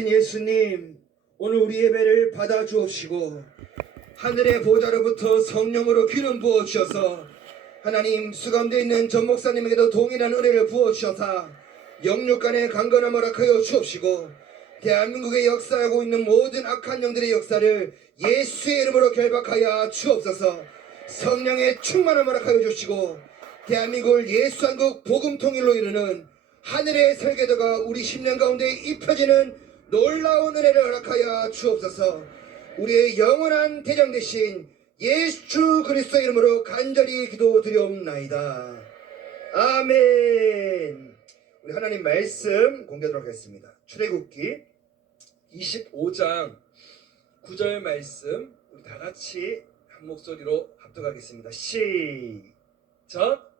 예수님, 오늘 우리 예배를 받아 주옵시고 하늘의 보좌로부터 성령으로 기름 부어 주셔서 하나님 수감되어 있는 전 목사님에게도 동일한 은혜를 부어 주셔서 영육간의 강건함을 허락하여 주옵시고 대한민국에 역사하고 있는 모든 악한 영들의 역사를 예수의 이름으로 결박하여 주옵소서. 성령의 충만함을 허락하여 주시고 대한민국을 예수 한국 복음 통일로 이루는 하늘의 설계도가 우리 10년 가운데 입혀지는 놀라운 은혜를 허락하여 주옵소서. 우리의 영원한 대장 되신 예수 그리스도 이름으로 간절히 기도드리옵나이다. 아멘. 우리 하나님 말씀 공개하도록 하겠습니다. 출애굽기 25장 9절 말씀 우리 다같이 한 목소리로 합독하겠습니다. 시작.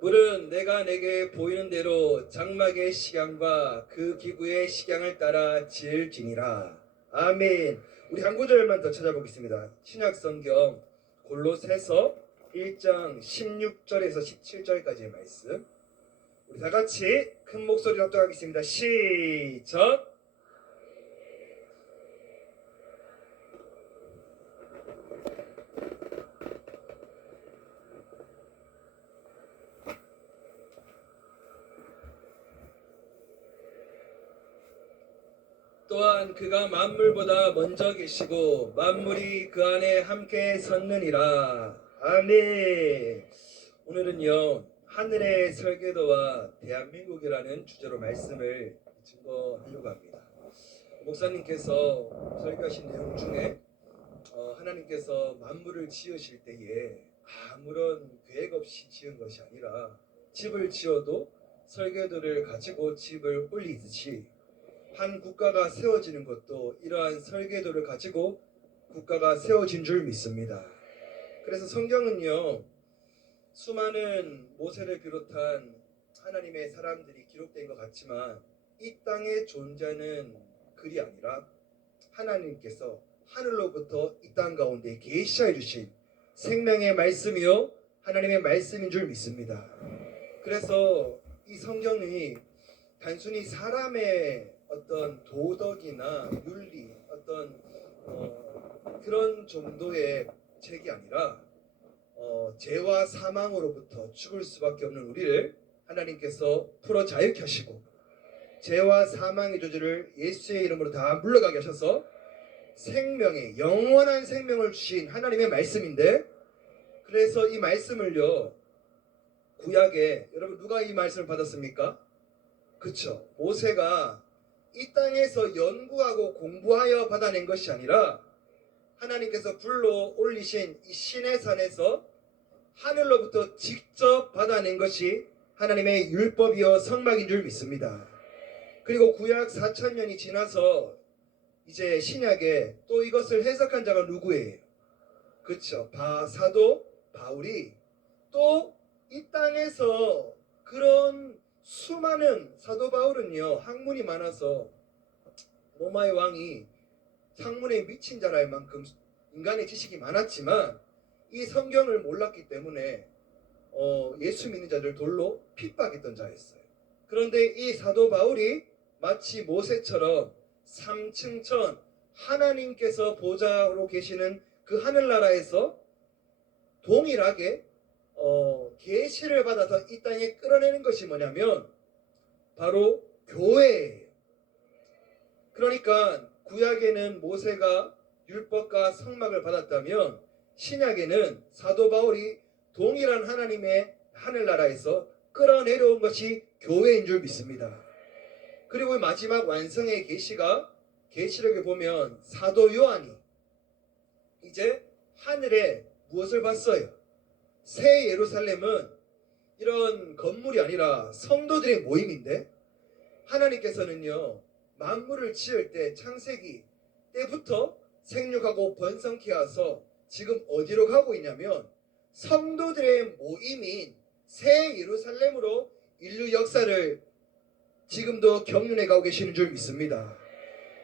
물은 내가 내게 보이는 대로 장막의 식양과 그 기구의 식양을 따라 지을지니라. 아멘. 우리 한 구절만 더 찾아보겠습니다. 신약성경 골로새서 1장 16절에서 17절까지의 말씀 우리 다같이 큰 목소리로 합독하겠습니다. 시작. 또한 그가 만물보다 먼저 계시고 만물이 그 안에 함께 섰느니라. 아멘. 오늘은요 하늘의 설계도와 대한민국이라는 주제로 말씀을 증거하려고 합니다. 목사님께서 설교하신 내용 중에 하나님께서 만물을 지으실 때에 아무런 계획 없이 지은 것이 아니라 집을 지어도 설계도를 가지고 집을 올리듯이 한 국가가 세워지는 것도 이러한 설계도를 가지고 국가가 세워진 줄 믿습니다. 그래서 성경은요 수많은 모세를 비롯한 하나님의 사람들이 기록된 것 같지만 이 땅에 존재하는 글이 아니라 하나님께서 하늘로부터 이 땅 가운데 계시하여 주신 생명의 말씀이요 하나님의 말씀인 줄 믿습니다. 그래서 이 성경이 단순히 사람의 어떤 도덕이나 윤리 어떤 그런 정도의 책이 아니라 죄와 사망으로부터 죽을 수밖에 없는 우리를 하나님께서 풀어 자유케 하시고 죄와 사망의 저주를 예수의 이름으로 다 물러가게 하셔서 생명의 영원한 생명을 주신 하나님의 말씀인데, 그래서 이 말씀을요 구약에 여러분 누가 이 말씀을 받았습니까? 그쵸, 모세가 이 땅에서 연구하고 공부하여 받아낸 것이 아니라 하나님께서 불러 올리신 이 시내산에서 하늘로부터 직접 받아낸 것이 하나님의 율법이요 성막인 줄 믿습니다. 그리고 구약 4,000년이 지나서 이제 신약에 또 이것을 해석한 자가 누구예요? 그쵸, 사도 바울이 또 이 땅에서 그런 수많은 사도 바울은요 학문이 많아서 로마의 왕이 학문에 미친 자라 할 만큼 인간의 지식이 많았지만 이 성경을 몰랐기 때문에 예수 믿는 자들 돌로 핍박했던 자였어요. 그런데 이 사도 바울이 마치 모세처럼 삼층천 하나님께서 보좌로 계시는 그 하늘나라에서 동일하게 계시를 받아서 이 땅에 끌어내는 것이 뭐냐면 바로 교회예요. 그러니까 구약에는 모세가 율법과 성막을 받았다면 신약에는 사도 바울이 동일한 하나님의 하늘나라에서 끌어내려온 것이 교회인 줄 믿습니다. 그리고 마지막 완성의 계시가 계시록에 보면 사도 요한이 이제 하늘에 무엇을 봤어요? 새 예루살렘은 이런 건물이 아니라 성도들의 모임인데 하나님께서는요 만물을 지을 때 창세기 때부터 생육하고 번성케 하서 지금 어디로 가고 있냐면 성도들의 모임인 새 예루살렘으로 인류 역사를 지금도 경륜해 가고 계시는 줄 믿습니다.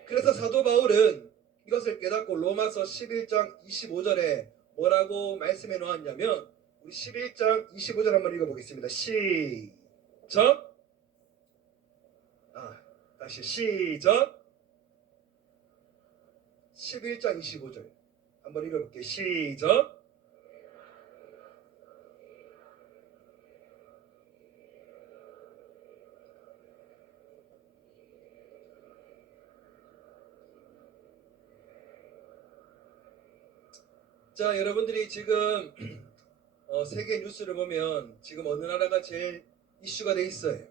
그래서 사도 바울은 이것을 깨닫고 로마서 11장 25절에 뭐라고 말씀해 놓았냐면 우리 11장 25절 한번 읽어보겠습니다. 시작. 다시 시작. 11장 25절 한번 읽어볼게요. 시작. 자, 여러분들이 지금 세계 뉴스를 보면 지금 어느 나라가 제일 이슈가 돼 있어요?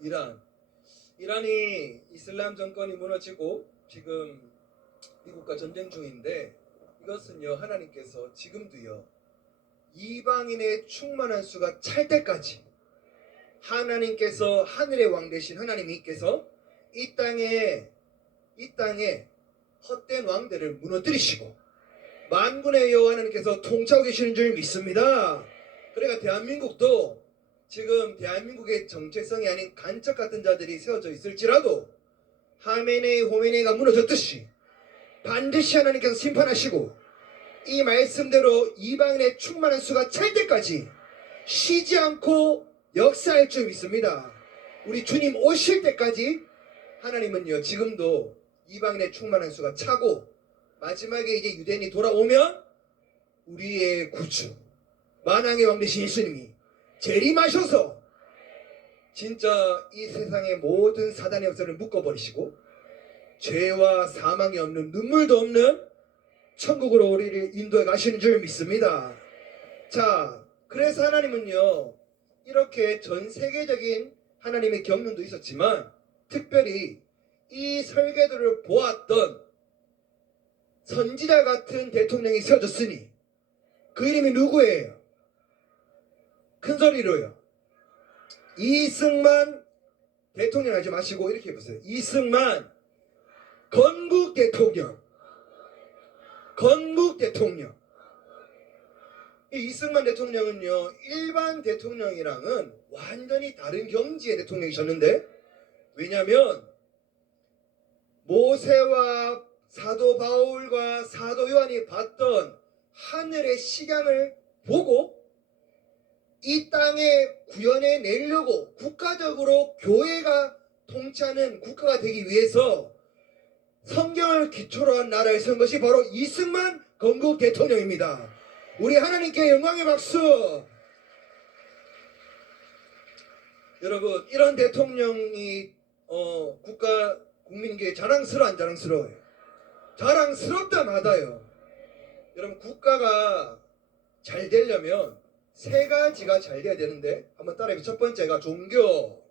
이란. 이란이 이슬람 정권이 무너지고 지금 미국과 전쟁 중인데, 이것은요 하나님께서 지금도요 이방인의 충만한 수가 찰 때까지 하나님께서 하늘의 왕 되신 하나님께서 이 땅에 헛된 왕들을 무너뜨리시고 만군의 여호와 하나님께서 통치하고 계시는 줄 믿습니다. 그러니까 대한민국도 지금 대한민국의 정체성이 아닌 간첩 같은 자들이 세워져 있을지라도 호메네이가 무너졌듯이 반드시 하나님께서 심판하시고 이 말씀대로 이방인의 충만한 수가 찰 때까지 쉬지 않고 역사할 줄 믿습니다. 우리 주님 오실 때까지 하나님은요 지금도 이방인의 충만한 수가 차고, 마지막에 이제 유대인이 돌아오면 우리의 구주 만왕의 왕 되신 예수님이 재림하셔서 진짜 이 세상의 모든 사단의 역사를 묶어버리시고 죄와 사망이 없는, 눈물도 없는 천국으로 우리를 인도해 가시는 줄 믿습니다. 자, 그래서 하나님은요 이렇게 전 세계적인 하나님의 경륜도 있었지만 특별히 이 설계도를 보았던 선지자 같은 대통령이 세워졌으니 그 이름이 누구예요? 큰 소리로요. 이승만 대통령 하지 마시고 이렇게 해보세요. 이승만 건국 대통령. 이 이승만 대통령은요 일반 대통령이랑은 완전히 다른 경지의 대통령이셨는데, 왜냐하면 모세와 사도 바울과 사도 요한이 봤던 하늘의 식양을 보고 이 땅에 구현해 내려고 국가적으로 교회가 통치하는 국가가 되기 위해서 성경을 기초로 한 나라를 세운 것이 바로 이승만 건국 대통령입니다. 우리 하나님께 영광의 박수. 여러분, 이런 대통령이 국민에게 자랑스러워 안 자랑스러워요? 자랑스럽다 마다요. 여러분, 국가가 잘 되려면 세 가지가 잘 돼야 되는데 한번 따라해보세요. 첫 번째가 종교,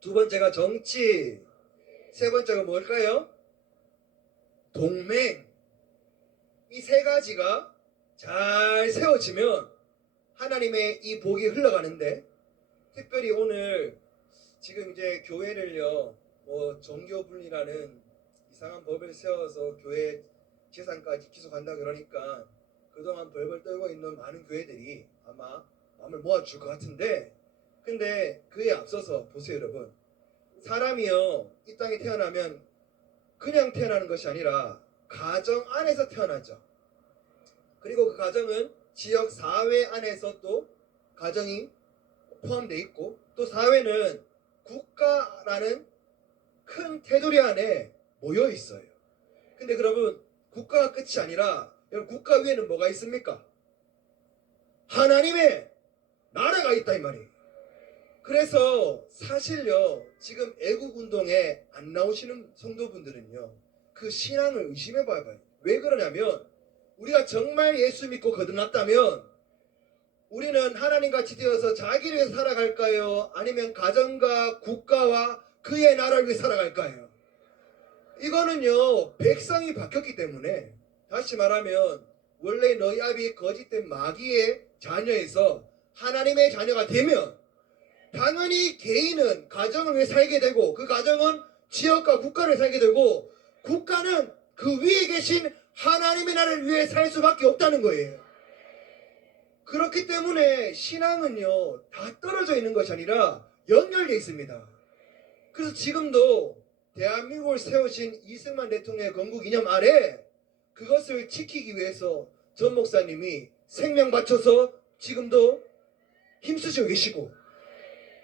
두 번째가 정치, 세 번째가 뭘까요? 동맹. 이 세 가지가 잘 세워지면 하나님의 이 복이 흘러가는데, 특별히 오늘 지금 이제 교회를요 정교분리라는 이상한 법을 세워서 교회 재산까지 기소한다 그러니까 그동안 벌벌 떨고 있는 많은 교회들이 아마 마음을 모아줄 것 같은데, 근데 그에 앞서서 보세요. 여러분, 사람이요 이 땅에 태어나면 그냥 태어나는 것이 아니라 가정 안에서 태어나죠. 그리고 그 가정은 지역 사회 안에서 또 가정이 포함되어 있고, 또 사회는 국가라는 큰 테두리 안에 모여 있어요. 근데 여러분, 국가가 끝이 아니라 여러분, 국가 위에는 뭐가 있습니까? 하나님의 나라가 있다 이 말이에요. 그래서 사실요 지금 애국운동에 안 나오시는 성도분들은요 그 신앙을 의심해 봐요. 왜 그러냐면, 우리가 정말 예수 믿고 거듭났다면 우리는 하나님같이 되어서 자기를 위해 살아갈까요? 아니면 가정과 국가와 그의 나라를 위해 살아갈까요? 이거는요 백성이 바뀌었기 때문에, 다시 말하면 원래 너희 아비 거짓된 마귀의 자녀에서 하나님의 자녀가 되면 당연히 개인은 가정을 위해 살게 되고, 그 가정은 지역과 국가를 살게 되고, 국가는 그 위에 계신 하나님의 나라를 위해 살 수밖에 없다는 거예요. 그렇기 때문에 신앙은요 다 떨어져 있는 것이 아니라 연결되어 있습니다. 그래서 지금도 대한민국을 세우신 이승만 대통령의 건국 기념 아래 그것을 지키기 위해서 전 목사님이 생명 바쳐서 지금도 힘쓰시고 계시고,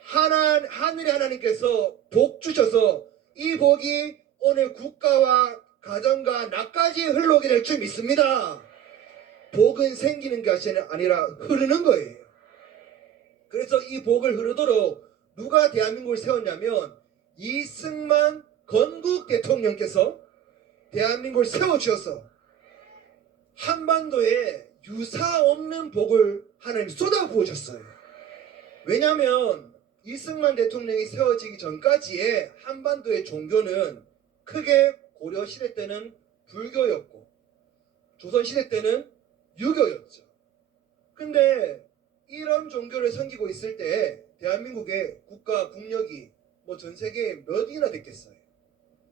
하늘의 하나님께서 복 주셔서 이 복이 오늘 국가와 가정과 나까지 흘러오게 될 줄 믿습니다. 복은 생기는 것이 아니라 흐르는 거예요. 그래서 이 복을 흐르도록 누가 대한민국을 세웠냐면 이승만 건국 대통령께서 대한민국을 세워주셔서 한반도에 유사 없는 복을 하나님 쏟아부으셨어요. 왜냐하면 이승만 대통령이 세워지기 전까지의 한반도의 종교는 크게 고려시대 때는 불교였고 조선시대 때는 유교였죠. 근데 이런 종교를 섬기고 있을 때 대한민국의 국가 국력이 뭐 전 세계에 몇이나 됐겠어요.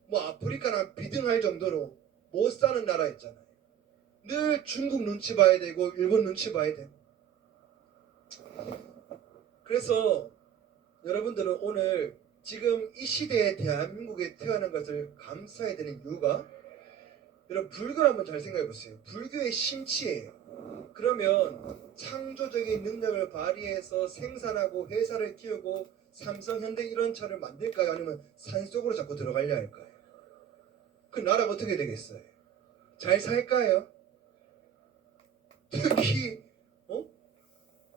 뭐 아프리카랑 비등할 정도로 못 사는 나라였잖아요. 늘 중국 눈치 봐야 되고 일본 눈치 봐야 되고. 그래서 여러분들은 오늘 지금 이 시대에 대한민국에 태어난 것을 감사해야 되는 이유가 여러분 불교를 한번 잘 생각해 보세요. 불교의 심취예요. 그러면 창조적인 능력을 발휘해서 생산하고 회사를 키우고 삼성, 현대 이런 차를 만들까요? 아니면 산속으로 자꾸 들어가려 할까요? 그 나라가 어떻게 되겠어요? 잘 살까요? 특히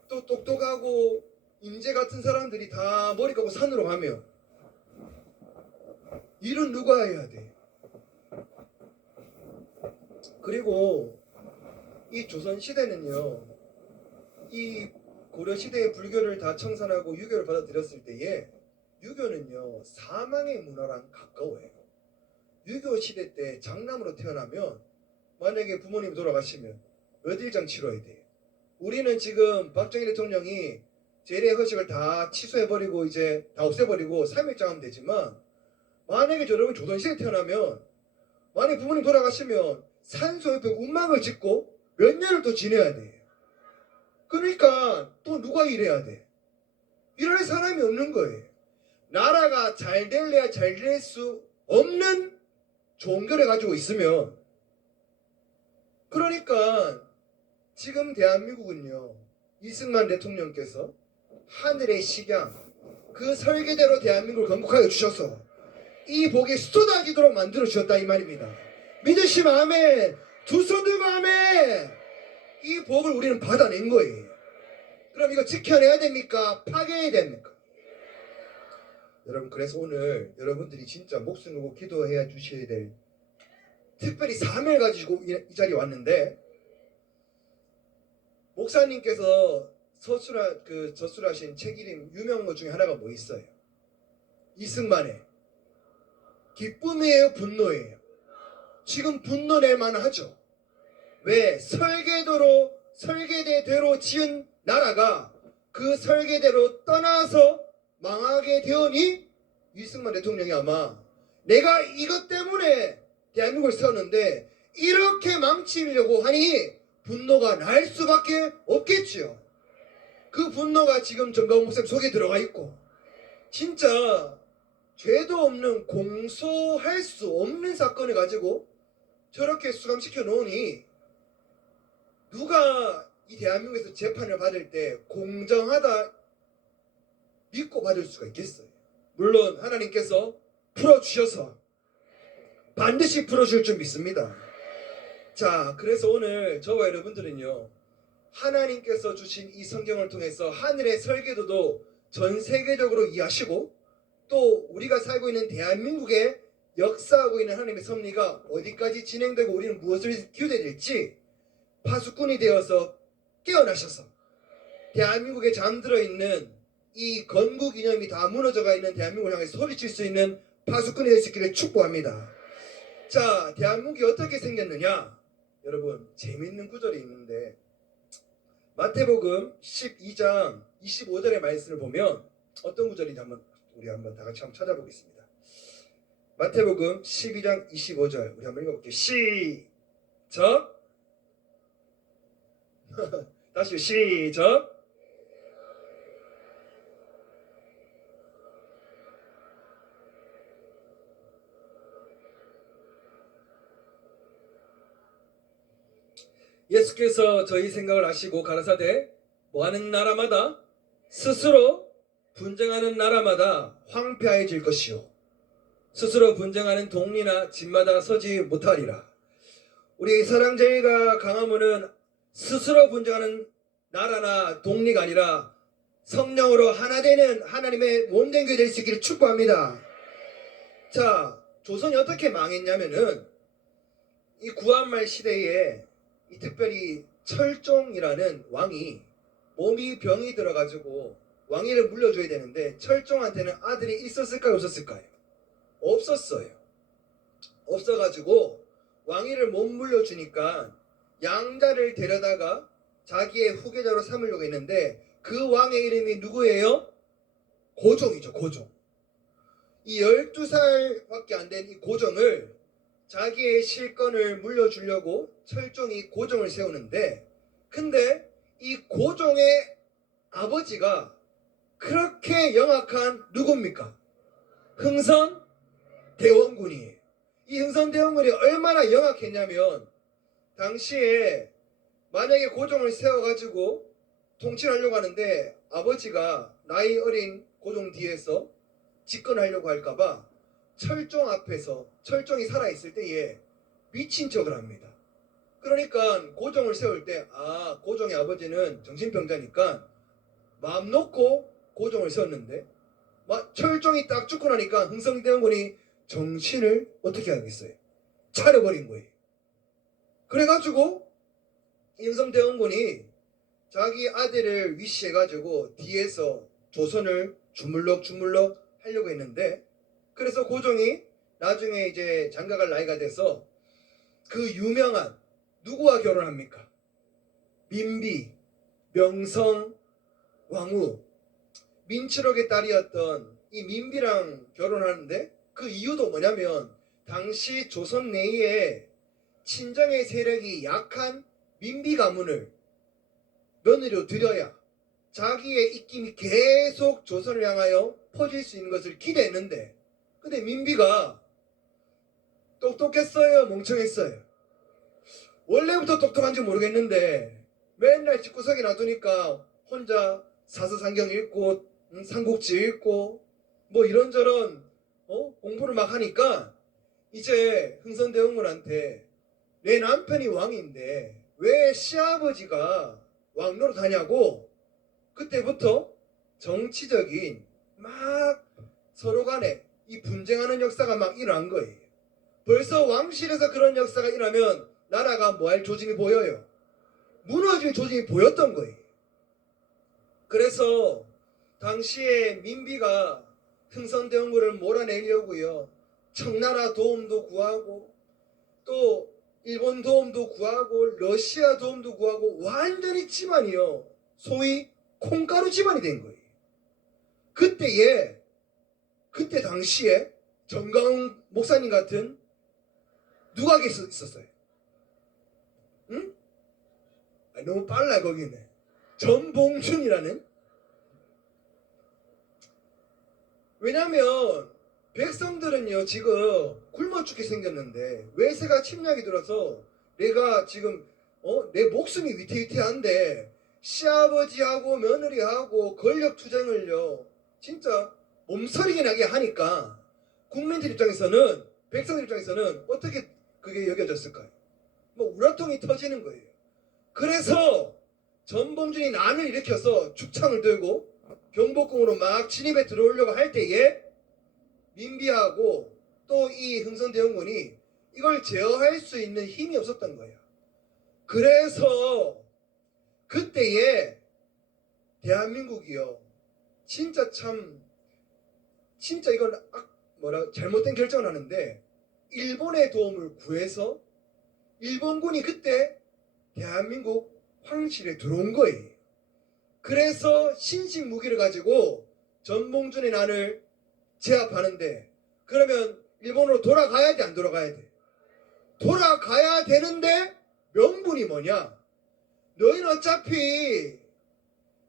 또 똑똑하고 인재 같은 사람들이 다 머리 깎고 산으로 가면 일은 누가 해야 돼? 그리고 이 조선시대는요, 이 고려시대의 불교를 다 청산하고 유교를 받아들였을 때에 유교는요 사망의 문화랑 가까워요. 유교 시대 때 장남으로 태어나면 만약에 부모님 돌아가시면 며칠장 치러야 돼요. 우리는 지금 박정희 대통령이 재래 허식을 다 취소해버리고 이제 다 없애버리고 3일장 하면 되지만 만약에 여러분 조선시대에 태어나면 만약에 부모님 돌아가시면 산소 옆에 운막을 짓고 몇 년을 또 지내야 돼요. 그러니까 또 누가 일해야 돼? 일할 사람이 없는 거예요. 나라가 잘 될래야 잘 될 수 없는 종교를 가지고 있으면 그러니까 지금 대한민국은요 이승만 대통령께서 하늘의 식양 그 설계대로 대한민국을 건국하여 주셔서 이 복이 쏟아지도록 만들어 주셨다 이 말입니다. 믿으시면 아멘. 두 손 들고 아멘. 이 복을 우리는 받아낸 거예요. 그럼 이거 지켜내야 됩니까? 파괴해야 됩니까? 여러분 그래서 오늘 여러분들이 진짜 목숨 걸고 기도해야 주셔야 될 특별히 사명을 가지고 이 자리에 왔는데 목사님께서 저술하신 책 이름 유명한 중에 하나가 뭐 있어요? 이승만의 기쁨이에요 분노예요? 지금 분노 낼 만하죠. 왜? 설계대로 지은 나라가 그 설계대로 떠나서 망하게 되오니 이승만 대통령이 아마 내가 이것 때문에 대한민국을 세웠는데 이렇게 망치려고 하니 분노가 날 수밖에 없겠지요. 그 분노가 지금 정가훈 목사님 속에 들어가 있고 진짜 죄도 없는 공소할 수 없는 사건을 가지고 저렇게 수감시켜 놓으니 누가 이 대한민국에서 재판을 받을 때 공정하다 믿고 받을 수가 있겠어요? 물론 하나님께서 풀어주셔서 반드시 풀어줄 줄 믿습니다. 자, 그래서 오늘 저와 여러분들은요 하나님께서 주신 이 성경을 통해서 하늘의 설계도도 전 세계적으로 이해하시고 또 우리가 살고 있는 대한민국에 역사하고 있는 하나님의 섭리가 어디까지 진행되고 우리는 무엇을 기도해야 될지 파수꾼이 되어서 깨어나셔서 대한민국에 잠들어 있는 이 건국 이념이 다 무너져가 있는 대한민국을 향해 소리칠 수 있는 파수꾼이 될 수 있기를 축복합니다. 자, 대한민국이 어떻게 생겼느냐? 여러분 재밌는 구절이 있는데 마태복음 12장 25절의 말씀을 보면 어떤 구절인지 우리 한번 다 같이 한번 찾아보겠습니다. 마태복음 12장 25절 우리 한번 읽어볼게요. 시작. 다시 시작. 예수께서 저희 생각을 아시고 가라사대 뭐하는 나라마다 스스로 분쟁하는 나라마다 황폐해질 것이요 스스로 분쟁하는 동리나 집마다 서지 못하리라. 우리 사랑제일가 강화문은 스스로 분쟁하는 나라나 동리가 아니라 성령으로 하나 되는 하나님의 몸된 교회 될 수 있기를 축복합니다. 자, 조선이 어떻게 망했냐면은 이 구한말 시대에 이 특별히 철종이라는 왕이 몸이 병이 들어가지고 왕위를 물려줘야 되는데 철종한테는 아들이 있었을까요, 없었을까요? 없었어요. 없어가지고 왕위를 못 물려주니까 양자를 데려다가 자기의 후계자로 삼으려고 했는데 그 왕의 이름이 누구예요? 고종이죠. 고종. 이 12살밖에 안 된 이 고종을 자기의 실권을 물려주려고 철종이 고종을 세우는데, 근데 이 고종의 아버지가 그렇게 영악한 누굽니까? 흥선대원군이에요. 이 흥선대원군이 얼마나 영악했냐면 당시에 만약에 고종을 세워가지고 통치를 하려고 하는데 아버지가 나이 어린 고종 뒤에서 집권하려고 할까봐 철종 앞에서 철종이 살아있을 때에 미친 척을 합니다. 그러니까 고종을 세울 때 고종의 아버지는 정신병자니까 마음 놓고 고종을 세웠는데 철종이 딱 죽고 나니까 흥선대원군이 정신을 어떻게 하겠어요? 차려버린 거예요. 그래가지고 흥선대원군이 자기 아들을 위시해가지고 뒤에서 조선을 주물럭 하려고 했는데, 그래서 고종이 나중에 이제 장가갈 나이가 돼서 그 유명한 누구와 결혼합니까? 민비, 명성, 왕후, 민추록의 딸이었던 이 민비랑 결혼하는데 그 이유도 뭐냐면 당시 조선 내에 친정의 세력이 약한 민비 가문을 며느리로 들여야 자기의 입김이 계속 조선을 향하여 퍼질 수 있는 것을 기대했는데, 근데 민비가 똑똑했어요, 멍청했어요? 원래부터 똑똑한지 모르겠는데 맨날 집구석에 놔두니까 혼자 사서상경 읽고 삼국지 읽고 뭐 이런저런 공부를 막 하니까 이제 흥선대원군한테 내 남편이 왕인데 왜 시아버지가 왕노릇 하냐고 그때부터 정치적인 막 서로 간에 이 분쟁하는 역사가 막 일어난 거예요. 벌써 왕실에서 그런 역사가 일어나면 나라가 뭐 할 조짐이 보여요? 무너질 조짐이 보였던 거예요. 그래서 당시에 민비가 흥선대원군을 몰아내려고요, 청나라 도움도 구하고 또 일본 도움도 구하고 러시아 도움도 구하고 완전히 집안이요 소위 콩가루 집안이 된 거예요. 그때 당시에 정가운 목사님 같은 누가 있었어요? 응? 너무 빨라 거기는. 전봉준이라는. 왜냐면 백성들은요 지금 굶어 죽게 생겼는데 외세가 침략이 들어서 내가 지금 내 목숨이 위태위태한데 시아버지하고 며느리하고 권력 투쟁을요 진짜 몸서리게 나게 하니까 국민들 입장에서는, 백성들 입장에서는 어떻게 그게 여겨졌을까요? 뭐 우라통이 터지는 거예요. 그래서 전봉준이 난을 일으켜서 축창을 들고 경복궁으로 막 진입해 들어오려고 할 때에 민비하고 또 이 흥선대원군이 이걸 제어할 수 있는 힘이 없었던 거예요. 그래서 그때에 대한민국이요 진짜 이건 잘못된 결정을 하는데 일본의 도움을 구해서 일본군이 그때 대한민국 황실에 들어온 거예요. 그래서 신식 무기를 가지고 전봉준의 난을 제압하는데, 그러면 일본으로 돌아가야 돼, 안 돌아가야 돼? 돌아가야 되는데 명분이 뭐냐? 너희는 어차피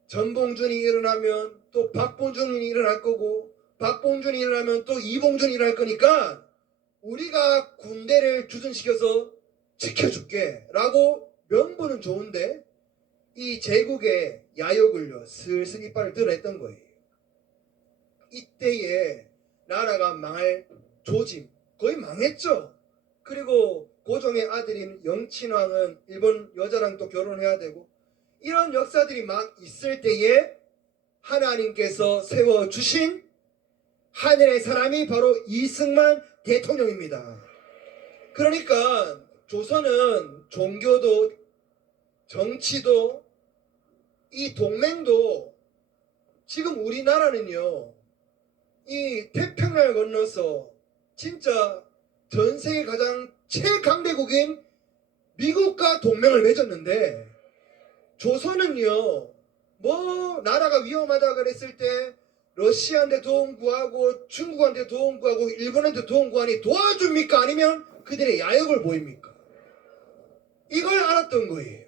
전봉준이 일어나면 또 박봉준이 일어날 거고 박봉준이 일어나면 또 이봉준이 일어날 거니까 우리가 군대를 주둔시켜서 지켜줄게 라고 명분은 좋은데 이 제국의 야욕을요 슬슬 이빨을 드러냈던 거예요. 이때에 나라가 망할 조짐 거의 망했죠. 그리고 고종의 아들인 영친왕은 일본 여자랑 또 결혼해야 되고 이런 역사들이 막 있을 때에 하나님께서 세워주신 하늘의 사람이 바로 이승만 대통령입니다. 그러니까 조선은 종교도 정치도 이 동맹도 지금 우리나라는요 이 태평양을 건너서 진짜 전 세계 가장 최강대국인 미국과 동맹을 맺었는데 조선은요 뭐 나라가 위험하다 그랬을 때 러시아한테 도움 구하고 중국한테 도움 구하고 일본한테 도움 구하니 도와줍니까? 아니면 그들의 야욕을 보입니까? 이걸 알았던 거예요.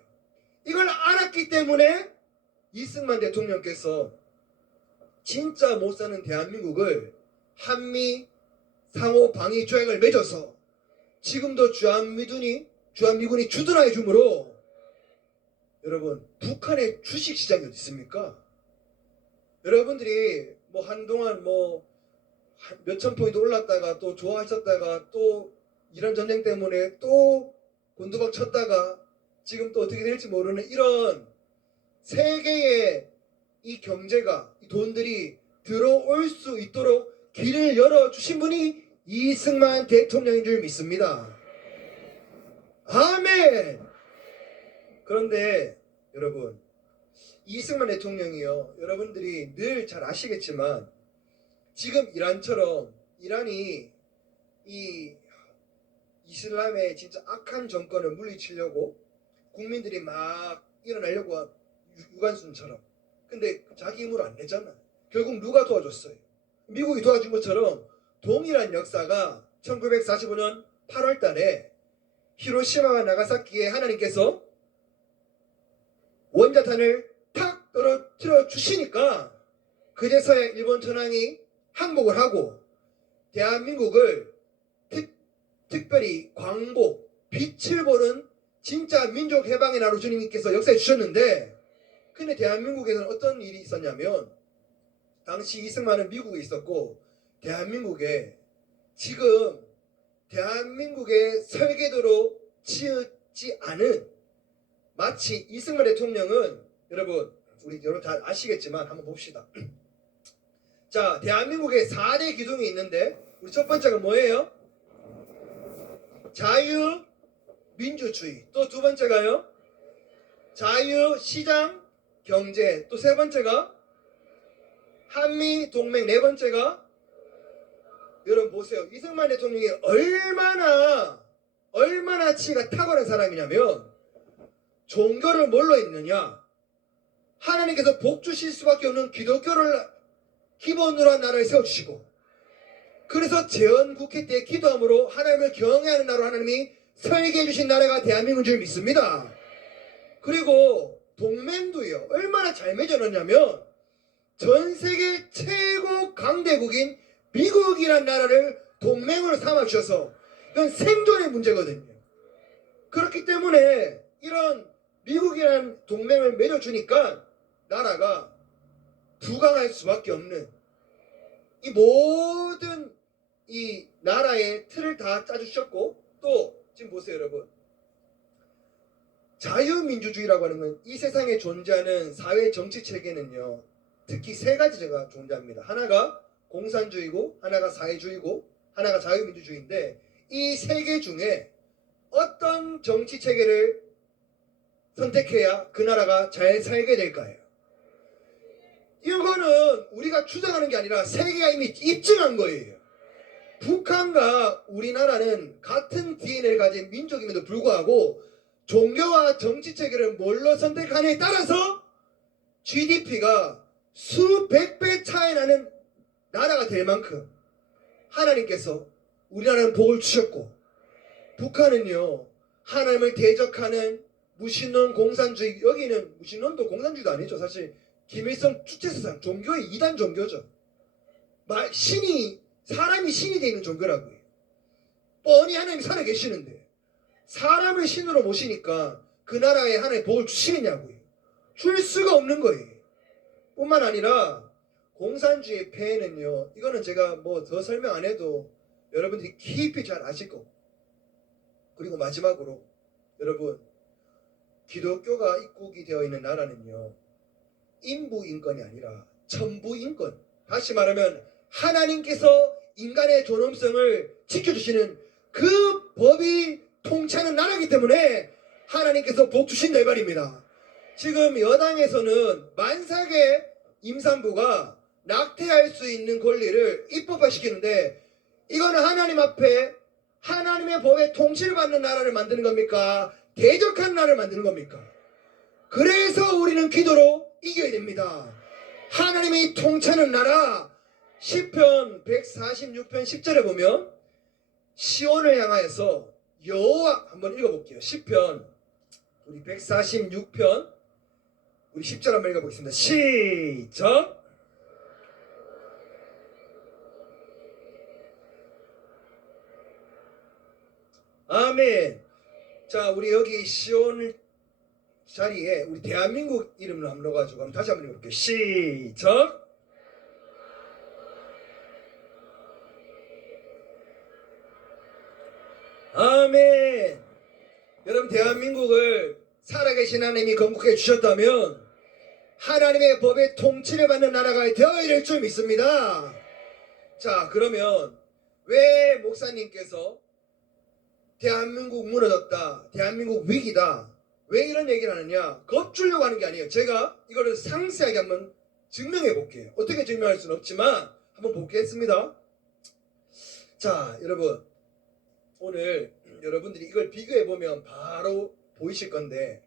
이걸 알았기 때문에 이승만 대통령께서 진짜 못 사는 대한민국을 한미 상호 방위 조약을 맺어서 지금도 주한미군이 주둔하여 주므로 여러분 북한의 주식시장이 어디 있습니까? 여러분들이 뭐 한동안 뭐 몇천 포인트 올랐다가 또 좋아하셨다가 또 이란 전쟁 때문에 또 곤두박 쳤다가 지금 또 어떻게 될지 모르는 이런 세계의 이 경제가 이 돈들이 들어올 수 있도록 길을 열어주신 분이 이승만 대통령인 줄 믿습니다. 아멘. 그런데 여러분 이승만 대통령이요 여러분들이 늘 잘 아시겠지만 지금 이란처럼 이란이 이 이슬람의 진짜 악한 정권을 물리치려고 국민들이 막 일어나려고 유관순처럼 근데 자기 힘으로 안 내잖아. 결국 누가 도와줬어요? 미국이 도와준 것처럼 동일한 역사가 1945년 8월 달에 히로시마와 나가사키에 하나님께서 원자탄을 탁 떨어뜨려 주시니까 그제서야 일본 천황이 항복을 하고 대한민국을 특별히 광복, 빛을 보는 진짜 민족 해방의 나로 주님께서 역사해 주셨는데 근데 대한민국에서는 어떤 일이 있었냐면 당시 이승만은 미국에 있었고 대한민국에 지금 대한민국의 설계도로 지었지 않은 마치 이승만 대통령은 여러분 우리 여러분 다 아시겠지만 한번 봅시다. 자 대한민국에 4대 기둥이 있는데 우리 첫 번째가 뭐예요? 자유민주주의. 또 두 번째가요? 자유시장 경제. 또 세 번째가 한미동맹. 네 번째가 여러분 보세요. 이승만 대통령이 얼마나 치가 탁월한 사람이냐면 종교를 뭘로 했느냐? 하나님께서 복 주실 수밖에 없는 기독교를 기본으로 한 나라를 세워주시고 그래서 재헌국회 때 기도함으로 하나님을 경외하는 나라로 하나님이 설계해 주신 나라가 대한민국인 줄 믿습니다. 그리고 동맹도요. 얼마나 잘 맺어놨냐면 전 세계 최고 강대국인 미국이란 나라를 동맹으로 삼아주셔서 이건 생존의 문제거든요. 그렇기 때문에 이런 미국이란 동맹을 맺어주니까 나라가 부강할 수밖에 없는 이 모든 이 나라의 틀을 다 짜주셨고 또 지금 보세요 여러분 자유민주주의라고 하는 건 이 세상에 존재하는 사회 정치 체계는요 특히 세 가지가 존재합니다. 하나가 공산주의고 하나가 사회주의고 하나가 자유민주주의인데 이 세 개 중에 어떤 정치 체계를 선택해야 그 나라가 잘 살게 될까요? 이거는 우리가 주장하는 게 아니라 세계가 이미 입증한 거예요. 북한과 우리나라는 같은 DNA를 가진 민족임에도 불구하고 종교와 정치 체계를 뭘로 선택하느냐에 따라서 GDP가 수백 배 차이 나는 나라가 될 만큼 하나님께서 우리나라는 복을 주셨고 북한은요 하나님을 대적하는 무신론 공산주의. 여기는 무신론도 공산주의도 아니죠. 사실 김일성 주체사상 종교의 2단 종교죠. 사람이 신이 되어 있는 종교라고요. 뻔히 하나님이 살아계시는데 사람을 신으로 모시니까 그 나라에 하나님의 복을 주시느냐고요. 줄 수가 없는 거예요. 뿐만 아니라 공산주의의 폐해는요 이거는 제가 뭐 더 설명 안 해도 여러분들이 깊이 잘 아실 거고, 그리고 마지막으로 여러분, 기독교가 입국이 되어 있는 나라는요, 인부인권이 아니라 천부인권, 다시 말하면 하나님께서 인간의 존엄성을 지켜주시는 그 법이 통치하는 나라이기 때문에 하나님께서 복 주신다 이 말입니다. 지금 여당에서는 만삭의 임산부가 낙태할 수 있는 권리를 입법화시키는데, 이거는 하나님 앞에 하나님의 법에 통치를 받는 나라를 만드는 겁니까? 대적한 나라를 만드는 겁니까? 그래서 우리는 기도로 이겨야 됩니다. 하나님이 통치하는 나라, 시편 146편 10절에 보면 시온을 향하여서 여호와, 한번 읽어볼게요. 시편 우리 146편 우리 10절 한번 읽어보겠습니다. 시작. 아멘. 자, 우리 여기 시온 자리에 우리 대한민국 이름을 한번 넣어가지고 한번 다시 한번 읽어볼게요. 시작. 아멘. 여러분, 대한민국을 살아계신 하나님이 건국해 주셨다면 하나님의 법에 통치를 받는 나라가 되어야 될 줄 믿습니다. 자, 그러면 왜 목사님께서 대한민국 무너졌다, 대한민국 위기다, 왜 이런 얘기를 하느냐, 겁주려고 하는 게 아니에요. 제가 이거를 상세하게 한번 증명해 볼게요. 어떻게 증명할 수는 없지만 한번 보겠습니다. 자, 여러분, 오늘 여러분들이 이걸 비교해 보면 바로 보이실 건데,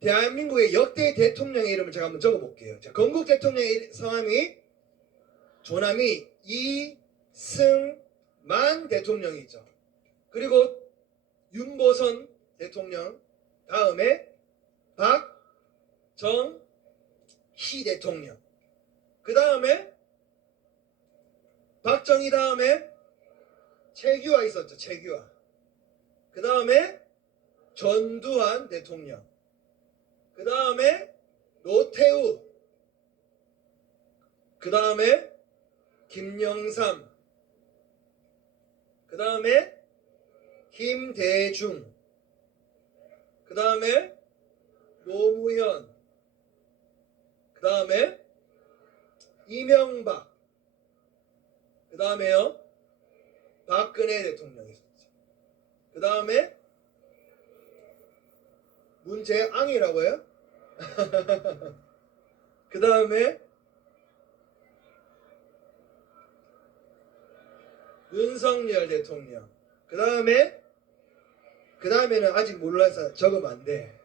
대한민국의 역대 대통령의 이름을 제가 한번 적어 볼게요. 자, 건국 대통령의 성함이 조남이 이승만 대통령이죠. 그리고 윤보선 대통령, 다음에 박정희 대통령, 그 다음에 박정희 다음에 최규하 있었죠. 최규하. 그 다음에 전두환 대통령, 그 다음에 노태우, 그 다음에 김영삼, 그 다음에 김대중, 그 다음에 노무현, 그 다음에 이명박, 그 다음에요 박근혜 대통령이 있었죠. 그 다음에 문재앙이라고 해요? 그 다음에 윤석열 대통령, 그 다음에는 아직 몰라서 적으면 안 돼.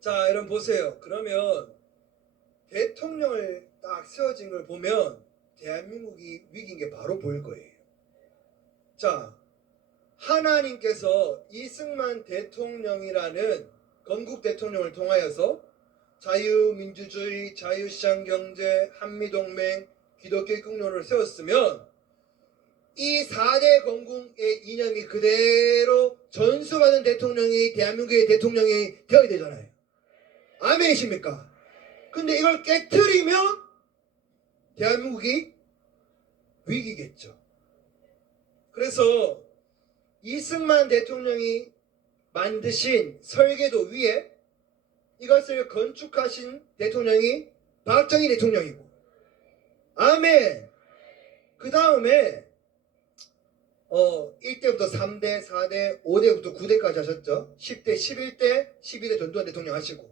자, 여러분 보세요. 그러면 대통령을 딱 세워진 걸 보면 대한민국이 위기인 게 바로 보일 거예요. 자, 하나님께서 이승만 대통령이라는 건국 대통령을 통하여서 자유민주주의, 자유시장경제, 한미동맹, 기독교 입국론을 세웠으면 이 4대 건국의 이념이 그대로 전수받은 대통령이 대한민국의 대통령이 되어야 되잖아요. 아멘이십니까? 근데 이걸 깨트리면 대한민국이 위기겠죠. 그래서 이승만 대통령이 만드신 설계도 위에 이것을 건축하신 대통령이 박정희 대통령이고, 아멘. 그 다음에 1대부터 3대, 4대, 5대부터 9대까지 하셨죠. 10대, 11대, 12대 전두환 대통령 하시고,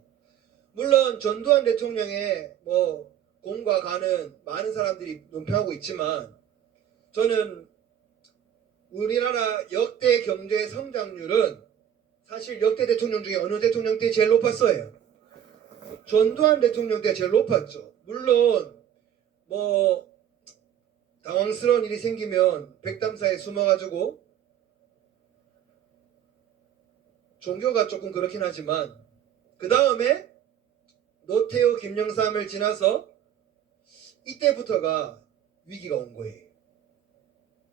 물론 전두환 대통령의 공과 가는 많은 사람들이 논평하고 있지만, 저는 우리나라 역대 경제 성장률은 사실 역대 대통령 중에 어느 대통령 때 제일 높았어요? 전두환 대통령 때 제일 높았죠. 물론 당황스러운 일이 생기면 백담사에 숨어가지고 종교가 조금 그렇긴 하지만, 그 다음에 노태우, 김영삼을 지나서 이때부터가 위기가 온 거예요.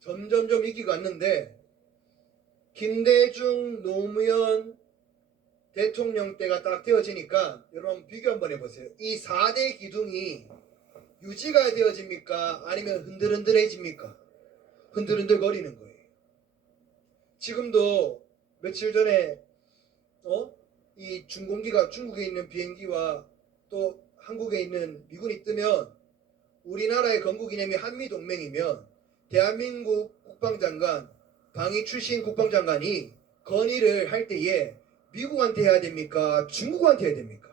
점점점 위기가 왔는데, 김대중, 노무현 대통령 때가 딱 되어지니까 여러분 비교 한번 해보세요. 이 4대 기둥이 유지가 되어집니까? 아니면 흔들흔들해집니까? 흔들흔들거리는 거예요. 지금도 며칠 전에 이 중공기가 중국에 있는 비행기와 또 한국에 있는 미군이 뜨면 우리나라의 건국이념이 한미동맹이면 대한민국 국방장관, 방위 출신 국방장관이 건의를 할 때에 미국한테 해야 됩니까? 중국한테 해야 됩니까?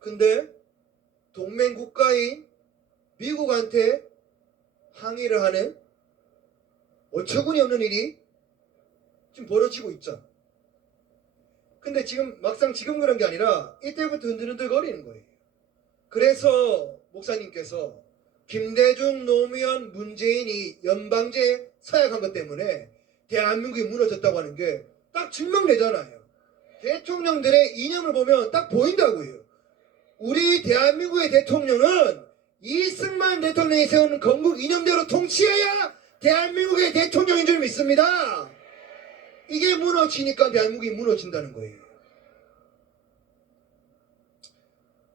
근데 동맹 국가인 미국한테 항의를 하는 어처구니 없는 일이 지금 벌어지고 있죠. 근데 지금 막상 지금 그런 게 아니라 이때부터 흔들흔들거리는 거예요. 그래서 목사님께서 김대중, 노무현, 문재인이 연방제 서약한 것 때문에 대한민국이 무너졌다고 하는 게 딱 증명되잖아요. 대통령들의 이념을 보면 딱 보인다고요. 우리 대한민국의 대통령은 이승만 대통령이 세운 건국 이념대로 통치해야 대한민국의 대통령인 줄 믿습니다. 이게 무너지니까 대한민국이 무너진다는 거예요.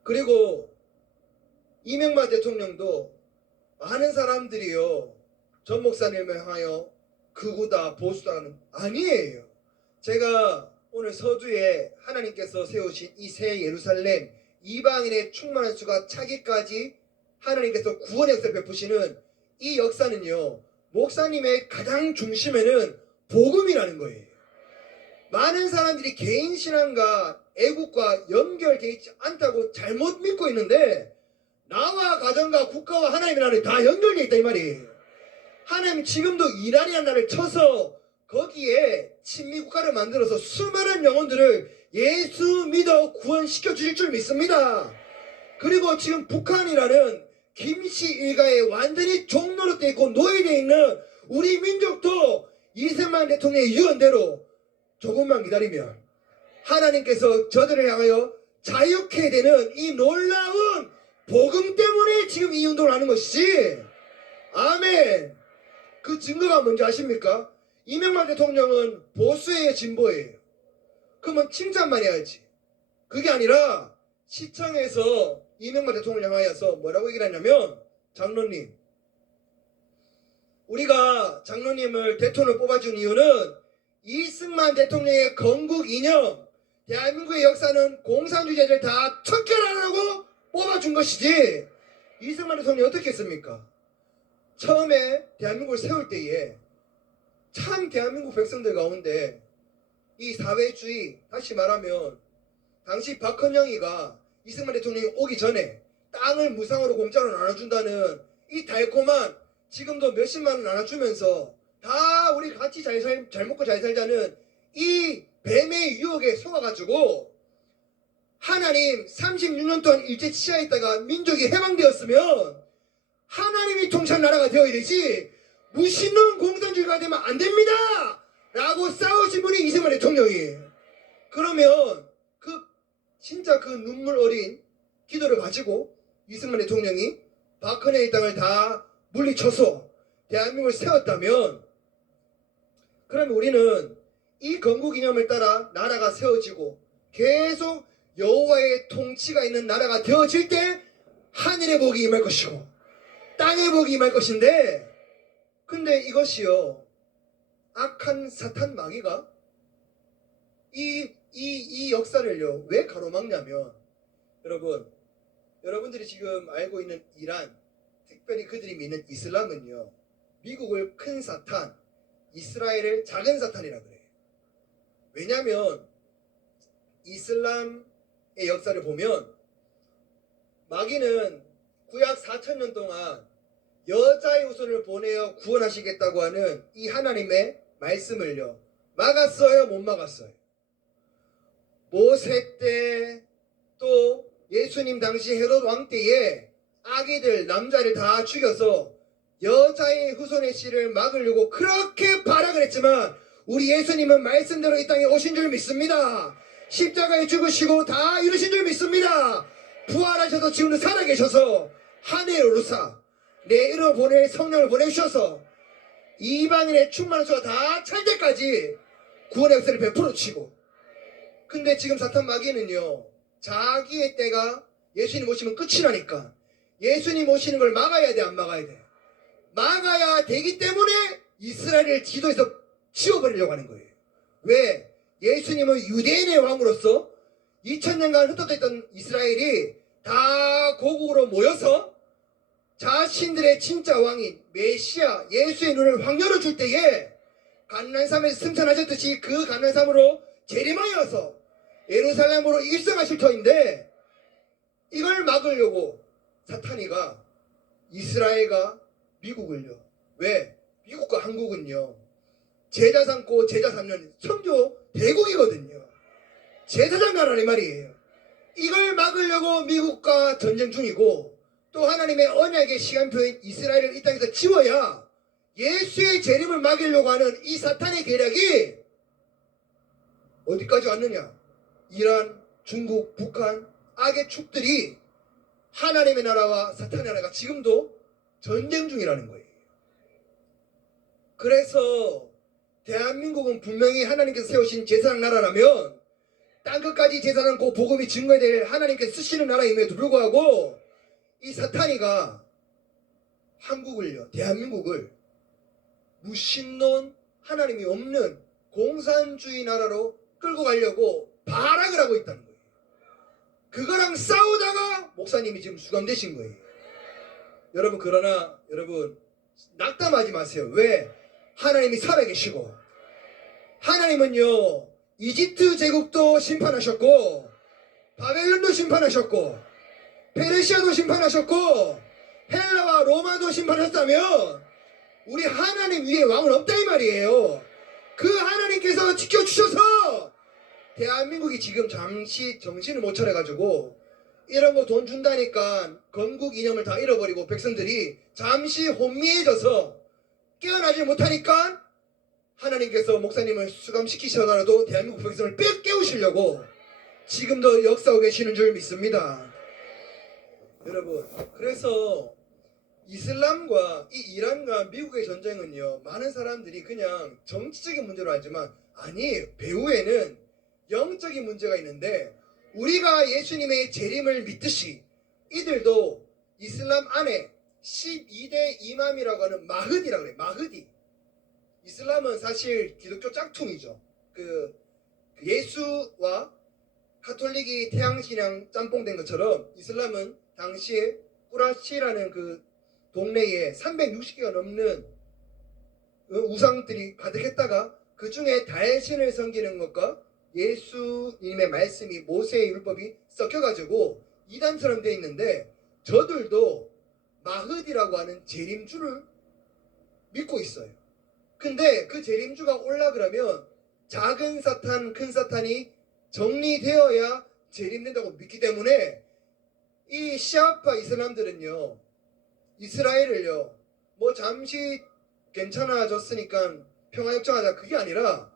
그리고 이명박 대통령도 많은 사람들이요, 전 목사님을 향하여 극우다 보수다는 아니에요. 제가 오늘 서두에 하나님께서 세우신 이 새 예루살렘 이방인의 충만한 수가 차기까지 하나님께서 구원의 역사를 베푸시는 이 역사는요, 목사님의 가장 중심에는 복음이라는 거예요. 많은 사람들이 개인 신앙과 애국과 연결되어 있지 않다고 잘못 믿고 있는데 나와 가정과 국가와 하나님이라는 다 연결되어 있다 이 말이에요. 하나님 지금도 이란이라는 나라를 쳐서 거기에 친미국가를 만들어서 수많은 영혼들을 예수 믿어 구원시켜 주실 줄 믿습니다. 그리고 지금 북한이라는 김씨 일가에 완전히 종노릇되어 있고 노예되어 있는 우리 민족도 이승만 대통령의 유언대로 조금만 기다리면 하나님께서 저들을 향하여 자유케 되는 이 놀라운 복음 때문에 지금 이 운동을 하는 것이지. 아멘. 그 증거가 뭔지 아십니까? 이명박 대통령은 보수의 진보예요. 그러면 칭찬만 해야지. 그게 아니라 시청에서 이명박 대통령을 향하여서 뭐라고 얘기를 하냐면, 장로님, 우리가 장로님을 대통령을 뽑아준 이유는 이승만 대통령의 건국 이념, 대한민국의 역사는 공산주의자들 다 척결하라고 뽑아준 것이지. 이승만 대통령이 어떻게 했습니까? 처음에 대한민국을 세울 때에 참 대한민국 백성들 가운데 이 사회주의, 다시 말하면 당시 박헌영이가 이승만 대통령이 오기 전에 땅을 무상으로 공짜로 나눠준다는 이 달콤한, 지금도 몇십만 원 나눠주면서 다 우리 같이 잘 먹고 잘 살자는 이 뱀의 유혹에 속아가지고 하나님 36년 동안 일제 치하했다가 민족이 해방되었으면 하나님이 통치한 나라가 되어야 되지 무신론 공산주의가 되면 안 됩니다 라고 싸우신 분이 이승만 대통령이에요. 그러면 진짜 그 눈물 어린 기도를 가지고 이승만 대통령이 박헌혜의 땅을 다 물리쳐서 대한민국을 세웠다면, 그러면 우리는 이 건국 이념을 따라 나라가 세워지고 계속 여호와의 통치가 있는 나라가 되어질 때 하늘의 복이 임할 것이고 땅의 복이 임할 것인데, 근데 이것이요, 악한 사탄 마귀가 이 역사를요 왜 가로막냐면, 여러분들이 지금 알고 있는 이란, 특별히 그들이 믿는 이슬람은요, 미국을 큰 사탄, 이스라엘을 작은 사탄이라 그래요. 왜냐하면 이슬람의 역사를 보면 마귀는 구약 4,000년 동안 여자의 후손을 보내어 구원하시겠다고 하는 이 하나님의 말씀을요 막았어요, 못 막았어요? 모세 때, 또 예수님 당시 헤롯 왕 때에 아기들, 남자를 다 죽여서 여자의 후손의 씨를 막으려고 그렇게 발악을 했지만 우리 예수님은 말씀대로 이 땅에 오신 줄 믿습니다. 십자가에 죽으시고 다 이루신 줄 믿습니다. 부활하셔서 지금도 살아계셔서 하늘에 오르사 내 이름을 보낼 성령을 보내주셔서 이방인의 충만한 수가 다 찰 때까지 구원의 역사를 100% 치고. 근데 지금 사탄 마귀는요, 자기의 때가 예수님 오시면 끝이라니까 예수님 오시는 걸 막아야 돼, 안 막아야 돼? 막아야 되기 때문에 이스라엘을 지도에서 지워버리려고 하는 거예요. 왜? 예수님은 유대인의 왕으로서 2000년간 흩어져 있던 이스라엘이 다 고국으로 모여서 자신들의 진짜 왕인 메시아 예수의 눈을 확 열어줄 때에 감난산에서 승천하셨듯이 그 감난산으로 재림하여서 예루살렘으로 입성하실 터인데, 이걸 막으려고 사탄이가 이스라엘과 미국을요. 왜? 미국과 한국은요, 제자 삼고 제자 삼는 선교 대국이거든요. 제사장 나라는 말이에요. 이걸 막으려고 미국과 전쟁 중이고, 또 하나님의 언약의 시간표인 이스라엘을 이 땅에서 지워야 예수의 재림을 막으려고 하는 이 사탄의 계략이 어디까지 왔느냐? 이란, 중국, 북한, 악의 축들이 하나님의 나라와 사탄의 나라가 지금도 전쟁 중이라는 거예요. 그래서 대한민국은 분명히 하나님께서 세우신 제사장 나라라면 땅끝까지 제사장고 복음이 증거해야 될 하나님께서 쓰시는 나라임에도 불구하고 이 사탄이가 한국을요, 대한민국을 무신론 하나님이 없는 공산주의 나라로 끌고 가려고 발악을 하고 있다는 거예요. 그거랑 싸우다가 목사님이 지금 수감되신 거예요. 여러분, 그러나 여러분 낙담하지 마세요. 왜? 하나님이 살아계시고, 하나님은요 이집트 제국도 심판하셨고, 바벨론도 심판하셨고, 페르시아도 심판하셨고, 헬라와 로마도 심판하셨다면 우리 하나님 위에 왕은 없다 이 말이에요. 그 하나님께서 지켜주셔서 대한민국이 지금 잠시 정신을 못 차려가지고 이런 거 돈 준다니까 건국 이념을 다 잃어버리고 백성들이 잠시 혼미해져서 깨어나지 못하니까 하나님께서 목사님을 수감시키셔서라도 대한민국 백성을 깨우시려고 지금도 역사하고 계시는 줄 믿습니다. 여러분, 그래서 이슬람과 이 이란과 미국의 전쟁은요, 많은 사람들이 그냥 정치적인 문제로 알지만 아니에요. 배후에는 영적인 문제가 있는데, 우리가 예수님의 재림을 믿듯이 이들도 이슬람 안에 12대 이맘이라고 하는 마흐디라고 그래요. 마흐디. 이슬람은 사실 기독교 짝퉁이죠. 그 예수와 가톨릭이 태양신앙 짬뽕된 것처럼 이슬람은 당시에 꾸라시라는 그 동네에 360개가 넘는 우상들이 가득했다가 그 중에 달신을 섬기는 것과 예수님의 말씀이 모세의 율법이 섞여가지고 이단처럼 되어 있는데, 저들도 마흐디라고 하는 재림주를 믿고 있어요. 근데 그 재림주가 올라 그러면 작은 사탄, 큰 사탄이 정리되어야 재림된다고 믿기 때문에 이 시아파 이슬람들은요, 이스라엘을요, 뭐 잠시 괜찮아졌으니까 평화협정하자, 그게 아니라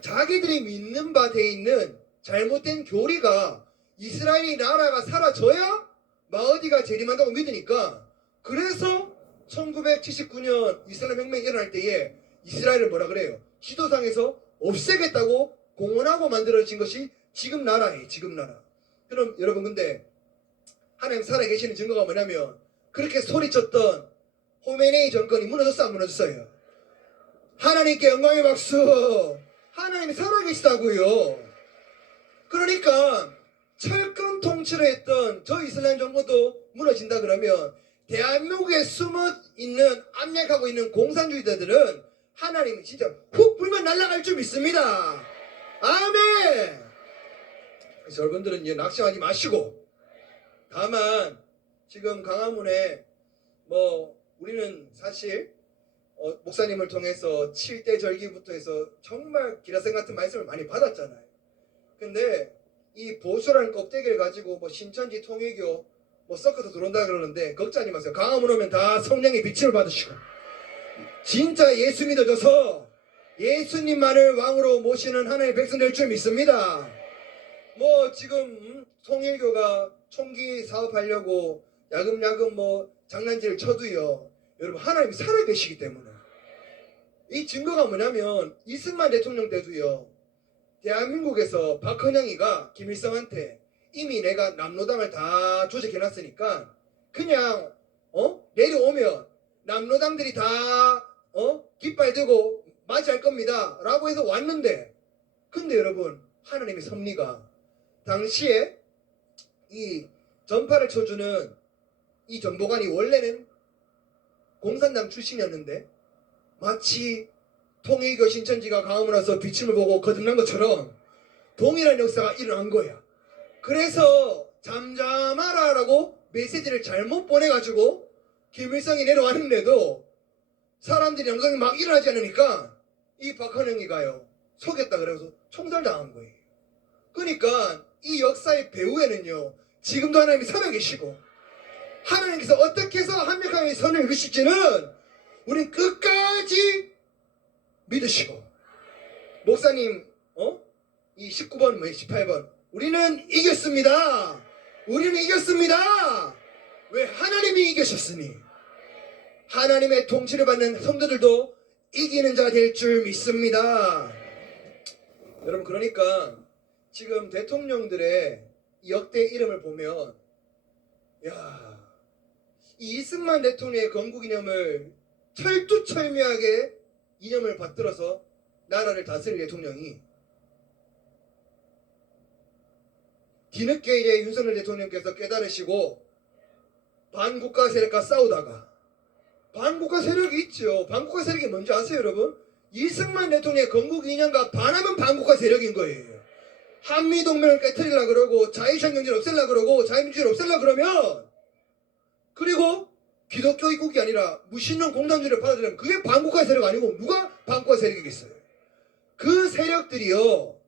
자기들이 믿는 바 돼 있는 잘못된 교리가 이스라엘이 나라가 사라져야 마흐디가 재림한다고 믿으니까, 그래서 1979년 이슬람 혁명이 일어날 때에 이스라엘을 뭐라 그래요? 지도상에서 없애겠다고 공언하고 만들어진 것이 지금 나라예요. 지금 나라. 그럼 여러분, 근데 하나님 살아계시는 증거가 뭐냐면, 그렇게 소리쳤던 호메네이 정권이 무너졌어, 안 무너졌어요? 하나님께 영광의 박수. 하나님이 살아계시다고요. 그러니까 철권 통치를 했던 저 이슬람 정권도 무너진다 그러면 대한민국에 숨어있는 압력하고 있는 공산주의자들은 하나님이 진짜 훅 불면 날아갈 줄 믿습니다. 아멘. 그래서 여러분들은 이제 낙심하지 마시고, 다만 지금 강화문에 뭐 우리는 사실 목사님을 통해서 7대 절기부터 해서 정말 기라성 같은 말씀을 많이 받았잖아요. 근데 이 보수라는 껍데기를 가지고 뭐 신천지 통일교 뭐 섞어서 들어온다 그러는데 걱정하지 마세요. 강화문 오면 다 성령의 빛을 받으시고 진짜 예수 믿어져서 예수님만을 왕으로 모시는 하나님의 백성 될 줄 믿습니다. 뭐 지금 통일교가 총기 사업하려고 야금야금 뭐 장난질을 쳐도요, 여러분 하나님이 살아계시기 때문에 이 증거가 뭐냐면 이승만 대통령 때도요. 대한민국에서 박헌영이가 김일성한테 이미 내가 남로당을 다 조직해놨으니까 그냥 내려오면 남로당들이 다 깃발 들고 맞이할 겁니다 라고 해서 왔는데, 근데 여러분 하나님의 섭리가 당시에 이 전파를 쳐주는 이 정보관이 원래는 공산당 출신이었는데 마치 통일교 신천지가 가음을 와서 비침을 보고 거듭난 것처럼 동일한 역사가 일어난 거야. 그래서 잠잠하라 라고 메시지를 잘못 보내가지고 김일성이 내려왔는데도 사람들이 영성이 막 일어나지 않으니까 이 박헌영이가요 속였다 그래서 총살당한 거예요. 그러니까 이 역사의 배후에는요 지금도 하나님이 살아계시고 하나님께서 어떻게 해서 한백하의 선을 이루실지는 우린 끝까지 믿으시고, 목사님 이 19번 18번 우리는 이겼습니다. 우리는 이겼습니다. 왜? 하나님이 이기셨으니. 하나님의 통치를 받는 성도들도 이기는 자 될 줄 믿습니다. 여러분, 그러니까 지금 대통령들의 역대 이름을 보면 이 이승만 대통령의 건국이념을 철두철미하게 이념을 받들어서 나라를 다스릴 대통령이 뒤늦게 이제 윤석열 대통령께서 깨달으시고 반국가 세력과 싸우다가, 반국가 세력이 있죠. 반국가 세력이 뭔지 아세요 여러분? 이승만 대통령의 건국 이념과 반하면 반국가 세력인 거예요. 한미동맹을 깨트리려고 그러고 자유시장 경제를 없애려고 그러고 자유민주주의를 없애려고 그러면, 그리고 기독교 입국이 아니라 무신론 공산주의를 받아들이면 그게 반국가 세력 아니고 누가 반국가 세력이겠어요? 그 세력들이요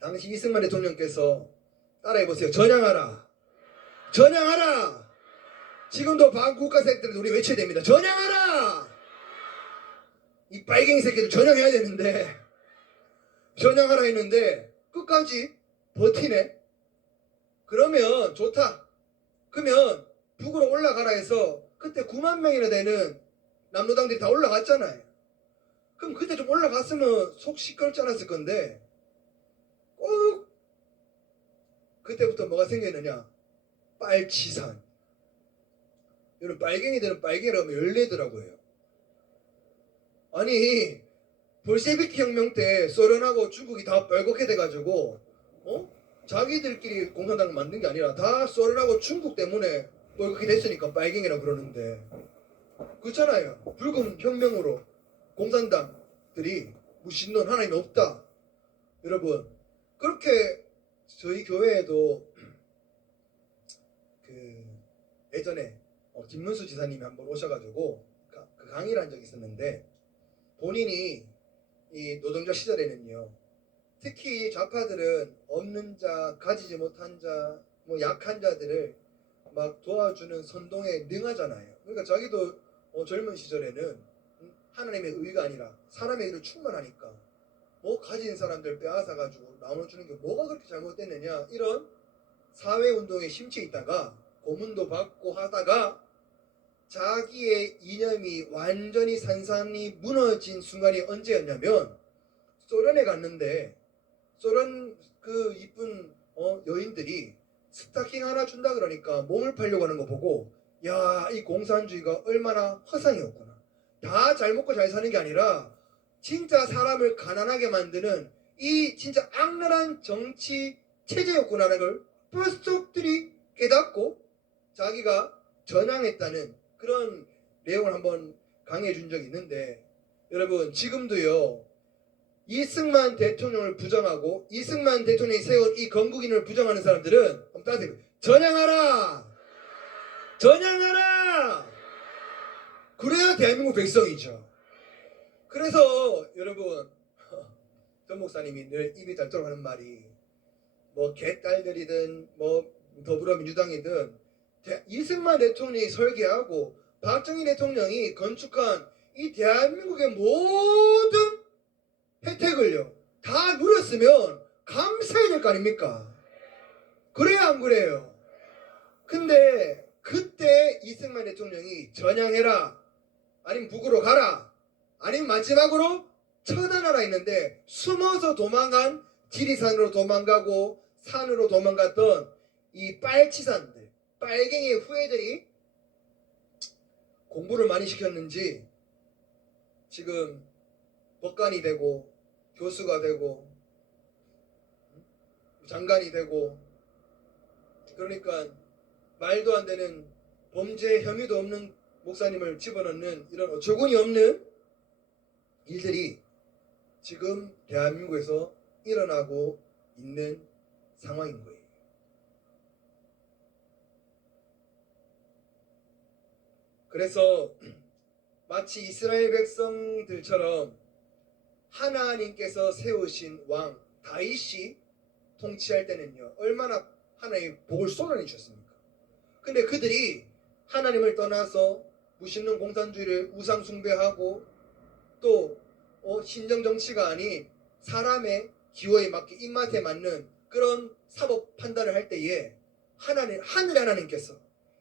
당시 이승만 대통령께서 따라해보세요. 전향하라. 전향하라. 지금도 반국가 세력들은 우리 외쳐야 됩니다. 전향하라. 이 빨갱이 새끼들 전향해야 되는데, 전향하라 했는데 끝까지 버티네. 그러면 좋다. 그러면 북으로 올라가라 해서 그때 9만 명이나 되는 남로당들이 다 올라갔잖아요. 그럼 그때 좀 올라갔으면 속 시끄럽지 않았을 건데 꼭 그때부터 뭐가 생겼느냐? 빨치산. 여러분, 빨갱이들은 빨갱이라고 하면 열내더라고요. 아니 볼셰비키 혁명 때 소련하고 중국이 다 빨갛게 돼가지고 자기들끼리 공산당을 만든 게 아니라 다 소련하고 중국 때문에 빨갛게 됐으니까 빨갱이라고 그러는데, 그렇잖아요. 붉은 혁명으로 공산당들이 무신론 하나님이 없다. 여러분, 그렇게 저희 교회에도 그 예전에 김문수 지사님이 한번 오셔가지고 그 강의를 한 적이 있었는데, 본인이 이 노동자 시절에는요 특히 좌파들은 없는 자, 가지지 못한 자, 뭐 약한 자들을 막 도와주는 선동에 능하잖아요. 그러니까 자기도 젊은 시절에는 하나님의 의가 아니라 사람의 의로 충만하니까 뭐 가진 사람들 빼앗아가지고 나눠주는 게 뭐가 그렇게 잘못됐느냐, 이런 사회운동에 심취해 있다가 고문도 받고 하다가 자기의 이념이 완전히 산산이 무너진 순간이 언제였냐면, 소련에 갔는데 소련 그 이쁜 여인들이 스타킹 하나 준다 그러니까 몸을 팔려고 하는 거 보고, 야, 이 공산주의가 얼마나 허상이었구나. 다 잘 먹고 잘 사는 게 아니라 진짜 사람을 가난하게 만드는 이 진짜 악랄한 정치 체제였구나라는 걸 뼛속들이 깨닫고 자기가 전향했다는 그런 내용을 한번 강의해 준 적이 있는데, 여러분 지금도요 이승만 대통령을 부정하고 이승만 대통령이 세운 이 건국인을 부정하는 사람들은 한번 따라해보세요. 전향하라. 전향하라. 그래야 대한민국 백성이죠. 그래서 여러분 전 목사님이 늘 입이 닳도록 하는 말이, 뭐 개딸들이든 뭐 더불어민주당이든 이승만 대통령이 설계하고 박정희 대통령이 건축한 이 대한민국의 모든 혜택을요 다 누렸으면 감사해야 될 거 아닙니까? 그래야 안 그래요? 근데 그때 이승만 대통령이 전향해라, 아니면 북으로 가라, 아니면 마지막으로 천하나라 있는데 숨어서 도망간 지리산으로 도망가고 산으로 도망갔던 이 빨치산들, 빨갱이 후예들이 공부를 많이 시켰는지 지금 법관이 되고 교수가 되고 장관이 되고, 그러니까 말도 안 되는 범죄 혐의도 없는 목사님을 집어넣는 이런 어처구니 없는 일들이 지금 대한민국에서 일어나고 있는 상황인 거예요. 그래서 마치 이스라엘 백성들처럼 하나님께서 세우신 왕 다윗이 통치할 때는요, 얼마나 하나님의 복을 쏟아내 주셨습니까? 근데 그들이 하나님을 떠나서 무신론 공산주의를 우상 숭배하고 또 신정 정치가 아닌 사람의 기호에 맞게 입맛에 맞는 그런 사법 판단을 할 때에 하늘의 하나님께서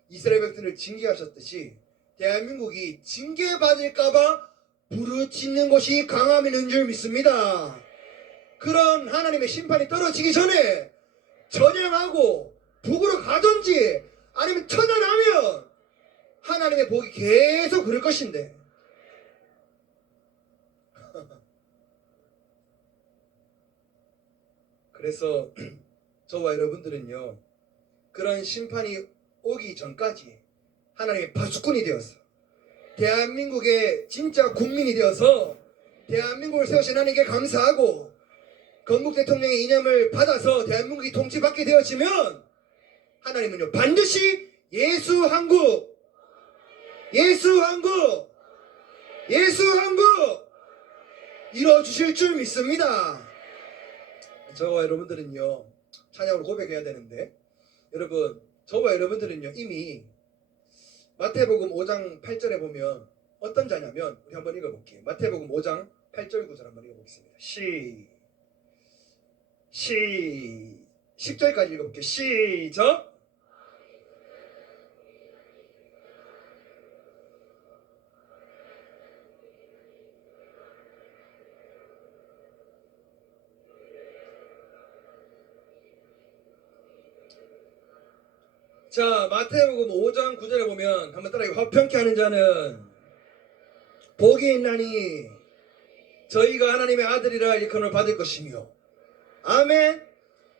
이스라엘 백성을 징계하셨듯이 대한민국이 징계받을까봐 부르짖는 것이 강함이 있는 줄 믿습니다. 그런 하나님의 심판이 떨어지기 전에 전향하고 북으로 가든지 아니면 천연하면 하나님의 복이 계속 그럴 것인데 그래서 저와 여러분들은요, 그런 심판이 오기 전까지 하나님의 파수꾼이 되어서 대한민국의 진짜 국민이 되어서 대한민국을 세우신 하나님께 감사하고 건국 대통령의 이념을 받아서 대한민국이 통치받게 되어지면 하나님은요, 반드시 예수 한국 이뤄주실 줄 믿습니다. 저와 여러분들은요, 찬양으로 고백해야 되는데, 여러분, 저와 여러분들은요, 이미 마태복음 5장 8절에 보면 어떤 자냐면, 우리 한번 읽어볼게요. 마태복음 5장 8절 9절 한번 읽어보겠습니다. 10절까지 읽어볼게요. 시작. 자, 마태복음 5장 9절에 보면 한번 따라해. 화평케 하는 자는 복이 있나니 저희가 하나님의 아들이라 일컬음을 받을 것이며. 아멘.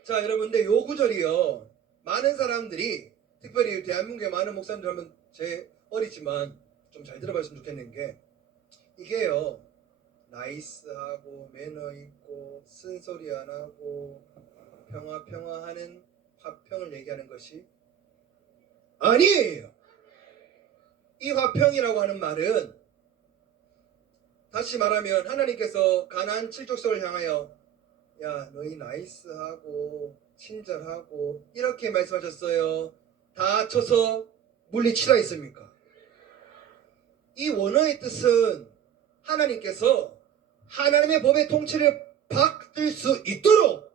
자, 여러분들 요 구절이요, 많은 사람들이, 특별히 대한민국의 많은 목사님들 하면 제 어리지만 좀 잘 들어봤으면 좋겠는 게, 이게요, 나이스하고 매너 있고 쓴소리 안 하고 평화 하는 화평을 얘기하는 것이 아니에요. 이 화평이라고 하는 말은 다시 말하면 하나님께서 가나안 7족속을 향하여 야, 너희 나이스하고 친절하고 이렇게 말씀하셨어요. 다 쳐서 물리치라 했습니까? 이 원어의 뜻은 하나님께서 하나님의 법의 통치를 받을 수 있도록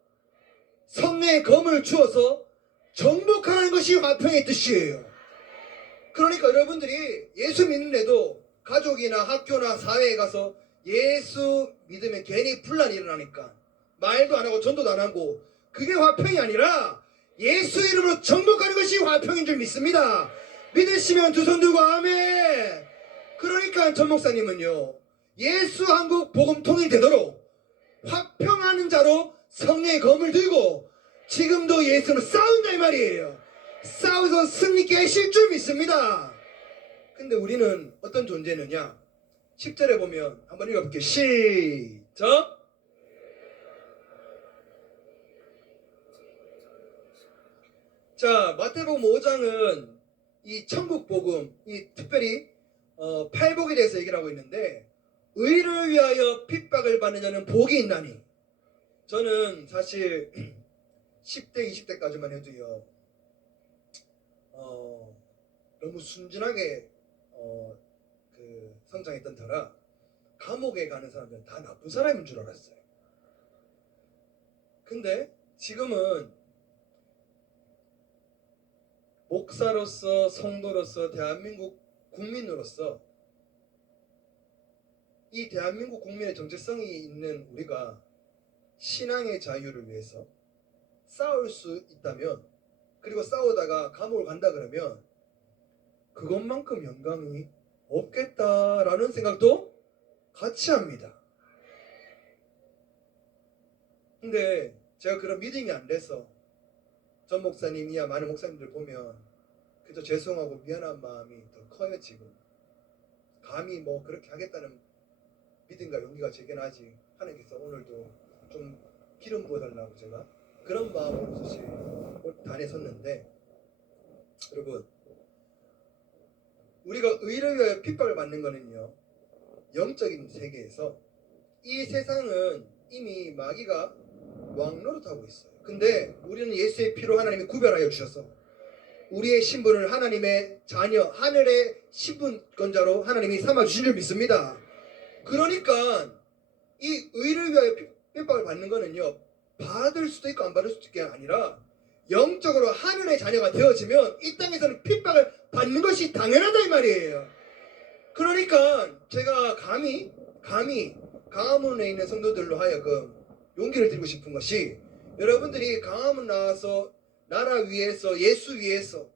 성령의 검을 주어서 정복하는 것이 화평의 뜻이에요. 그러니까 여러분들이 예수 믿는데도 가족이나 학교나 사회에 가서 예수 믿으면 괜히 분란이 일어나니까 말도 안 하고 전도도 안 하고, 그게 화평이 아니라 예수 이름으로 정복하는 것이 화평인 줄 믿습니다. 믿으시면 두 손 들고 아멘. 그러니까 전 목사님은요, 예수 한국 복음통이 되도록 화평하는 자로 성령의 검을 들고 지금도 예수는 싸운다 이 말이에요. 싸워서 승리케 하실 줄 믿습니다. 근데 우리는 어떤 존재느냐? 10절에 보면 한번 읽어볼게요. 시작. 자, 마태복음 5장은 이 천국 복음, 이 특별히 팔복에 대해서 얘기를 하고 있는데, 의를 위하여 핍박을 받는 자는 복이 있나니. 저는 사실 10대 20대까지만 해도요, 너무 순진하게 성장했던 터라 감옥에 가는 사람들은 다 나쁜 사람인 줄 알았어요. 근데 지금은 목사로서, 성도로서, 대한민국 국민으로서 이 대한민국 국민의 정체성이 있는 우리가 신앙의 자유를 위해서 싸울 수 있다면, 그리고 싸우다가 감옥을 간다 그러면 그것만큼 영광이 없겠다라는 생각도 같이 합니다. 근데 제가 그런 믿음이 안 돼서 전 목사님이야 많은 목사님들 보면 그저 죄송하고 미안한 마음이 더 커요. 지금 감히 뭐 그렇게 하겠다는 믿음과 용기가 제게는 아직 하나님께서 오늘도 좀 기름 부어달라고 제가 그런 마음으로 사실 단에 섰는데, 여러분 우리가 의를 위하여 핍박을 받는 거는요, 영적인 세계에서 이 세상은 이미 마귀가 왕노릇하고 있어요. 근데 우리는 예수의 피로 하나님이 구별하여 주셔서 우리의 신분을 하나님의 자녀, 하늘의 신분권자로 하나님이 삼아주신 줄 믿습니다. 그러니까 이 의를 위하여 핍박을 받는 거는요, 받을 수도 있고 안 받을 수도 있는 게 아니라 영적으로 하늘의 자녀가 되어지면 이 땅에서는 핍박을 받는 것이 당연하다 이 말이에요. 그러니까 제가 감히 강화문에 있는 성도들로 하여금 용기를 드리고 싶은 것이, 여러분들이 강화문 나와서 나라 위에서 예수 위에서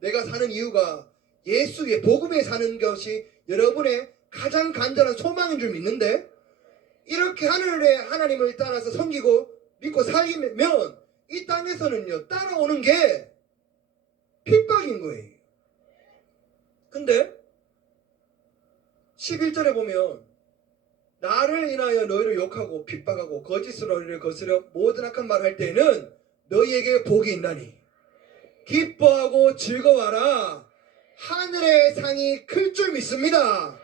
내가 사는 이유가 예수 위에 복음에 사는 것이 여러분의 가장 간절한 소망인 줄 믿는데, 이렇게 하늘의 하나님을 따라서 섬기고 믿고 살면 이 땅에서는요 따라오는 게 핍박인 거예요. 근데 11절에 보면 나를 인하여 너희를 욕하고 핍박하고 거짓으로 너희를 거스려 모든 악한 말을 할 때에는 너희에게 복이 있나니 기뻐하고 즐거워하라. 하늘의 상이 클 줄 믿습니다.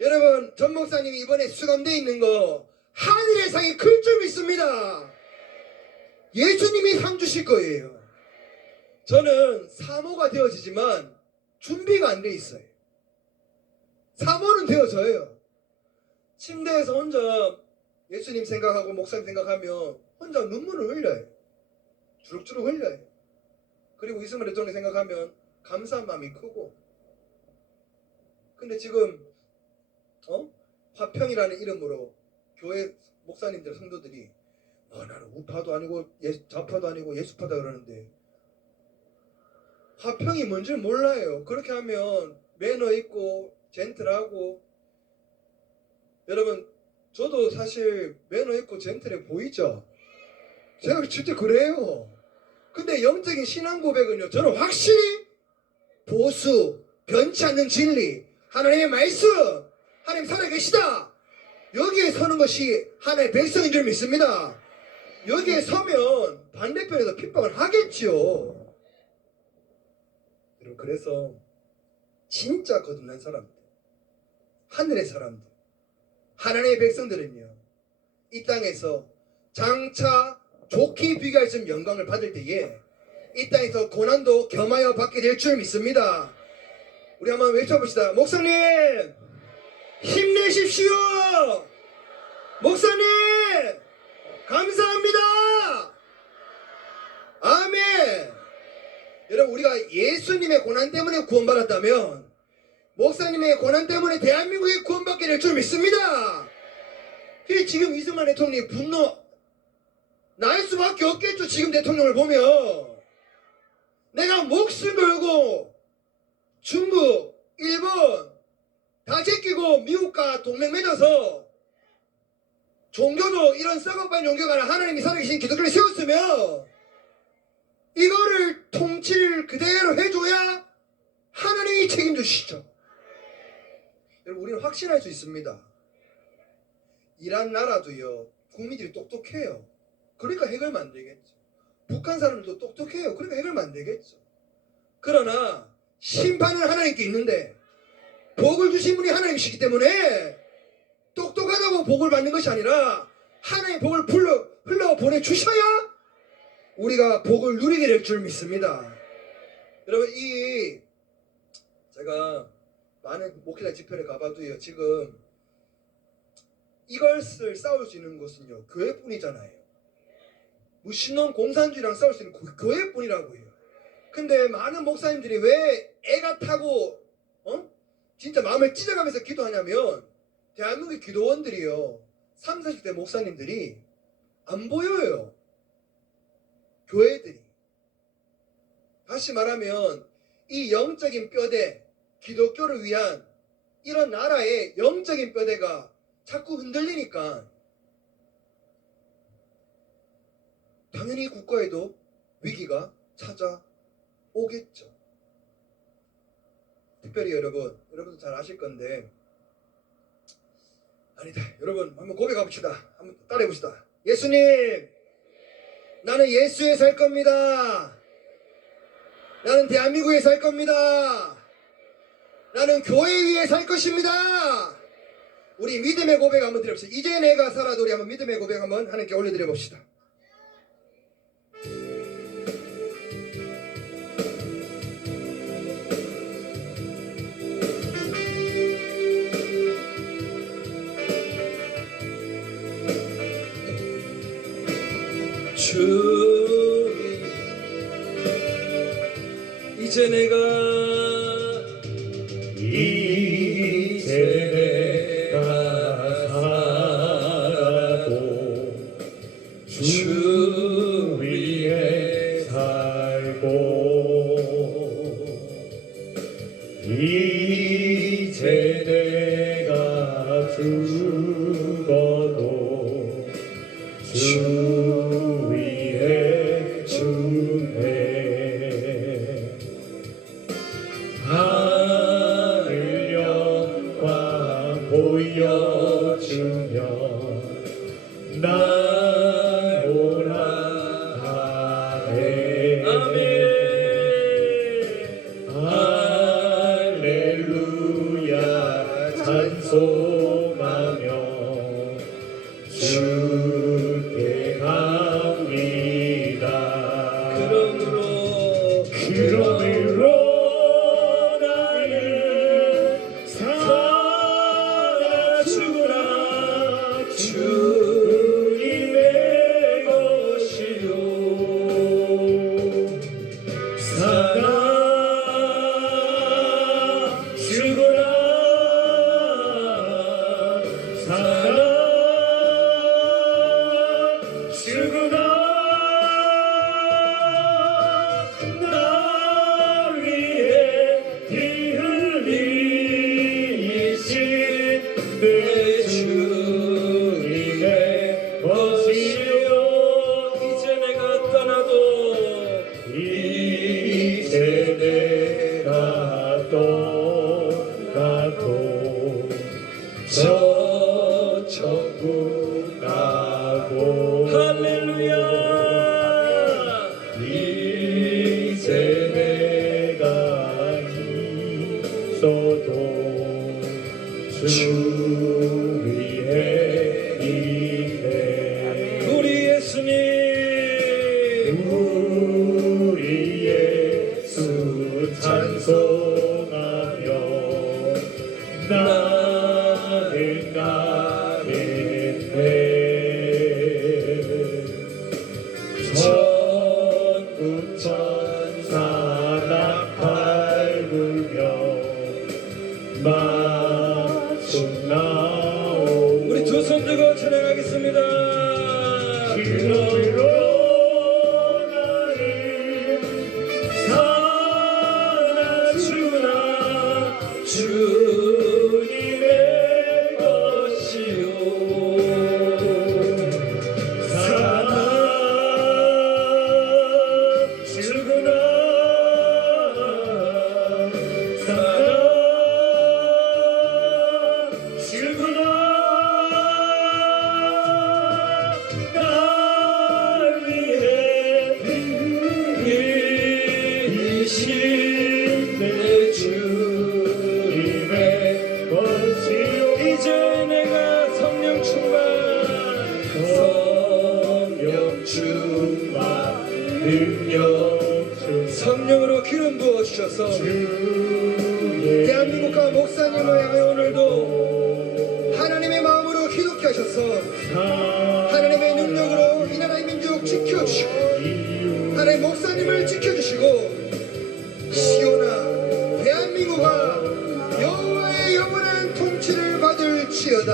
여러분 전 목사님이 이번에 수감되어 있는 거 하늘의 상이 클 줄 믿습니다. 예수님이 상 주실 거예요. 저는 사모가 되어지지만 준비가 안 돼 있어요. 사모는 되어져요. 침대에서 혼자 예수님 생각하고 목사님 생각하면 혼자 눈물을 흘려요. 주룩주룩 흘려요. 그리고 이스마엘 대통령 생각하면 감사한 마음이 크고. 근데 지금 화평이라는 이름으로 교회 목사님들 성도들이 나는 우파도 아니고 좌파도 아니고 예수파다 그러는데 화평이 뭔지 몰라요. 그렇게 하면 매너 있고 젠틀하고, 여러분 저도 사실 매너 있고 젠틀해 보이죠? 제가 진짜 그래요. 근데 영적인 신앙 고백은요, 저는 확실히 보수, 변치 않는 진리, 하나님의 말씀, 하나님 살아계시다, 여기에 서는 것이 하나님의 백성인 줄 믿습니다. 여기에 서면 반대편에서 핍박을 하겠지요. 여러분 그래서 진짜 거듭난 사람들, 하늘의 사람들, 하나님의 백성들은요 이 땅에서 장차 좋게 비교할 수 있는 영광을 받을 때에 이 땅에서 고난도 겸하여 받게 될 줄 믿습니다. 우리 한번 외쳐봅시다. 목사님 힘내십시오. 목사님 감사합니다. 아멘. 여러분 우리가 예수님의 고난 때문에 구원받았다면 목사님의 고난 때문에 대한민국이 구원받게 될 줄 믿습니다. 지금 이승만 대통령이 분노 날 수밖에 없겠죠. 지금 대통령을 보면 내가 목숨 걸고 중국, 일본 다 제끼고 미국과 동맹 맺어서 종교도 이런 썩어간 종교가 아니라 하나님이 살아계신 기독교를 세웠으면 이거를 통치를 그대로 해줘야 하나님이 책임지시죠. 여러분 우리는 확신할 수 있습니다. 이란 나라도요 국민들이 똑똑해요. 그러니까 해결만 안 되겠죠. 북한 사람들도 똑똑해요. 그러니까 해결만 안 되겠죠. 그러나 심판은 하나님께 있는데 복을 주신 분이 하나님이시기 때문에 똑똑하다고 복을 받는 것이 아니라 하나님의 복을 흘러 보내주셔야 우리가 복을 누리게 될 줄 믿습니다. 여러분 제가 많은 목회자 집회를 가봐도요 지금 이것을 싸울 수 있는 곳은요 교회뿐이잖아요. 무신론 공산주의랑 싸울 수 있는 교회뿐이라고요. 근데 많은 목사님들이 왜 애가 타고 진짜 마음을 찢어가면서 기도하냐면 대한민국의 기도원들이요 30, 40대 목사님들이 안 보여요. 교회들이. 다시 말하면 이 영적인 뼈대, 기독교를 위한 이런 나라의 영적인 뼈대가 자꾸 흔들리니까 당연히 국가에도 위기가 찾아오겠죠. 특별히 여러분도 잘 아실 건데, 아니다, 여러분 한번 고백해 봅시다. 한번 따라해 봅시다. 예수님, 나는 예수에 살 겁니다. 나는 대한민국에 살 겁니다. 나는 교회 위에 살 것입니다. 우리 믿음의 고백 한번 드려봅시다. 이제 내가 살아도 우리 한번 믿음의 고백 한번 하나님께 올려드려 봅시다. 주님, 이제 내가 살아도 주 위에 살고 이제 내가 죽어도 주 위에 주네. 하늘 영광 보여주며 날 올라가네. 아멘. 할렐루야 찬송하며 주께 갑니다. 그러므로 나는 살아 죽으라 주님의 것이요 살아 죽으라 살아 죽으라 나 위해 피 흘리신 내 주님의 것이요 이제 내가 떠나도 이제 내가 떠나도 저 천국 가고 할렐루야 이제 내가 있어도 주 위에 있네. 우리 예수님 우리 예수 찬송하며 나는 가겠네. 천군 천사 나팔 불며 맞춤 나오. 우리 두 손 들고 찬양하겠습니다. 그러므로 나는 살아 주나 주님의 것이요 살아 죽으나 살아 죽으나 날 위해 이신 내 주님의 것이요 이제 내가 성령 충만 능력 성령으로 기름 부어주셔서 대한민국과 목사님을 향해 오늘도 하나님의 마음으로 기독케 하셔서 하나님의 능력으로 이 나라의 민족 지켜주시고 하나님의 목사님을 지켜주시고 시온아 대한민국아 여호와의 영원한 통치를 받을지어다.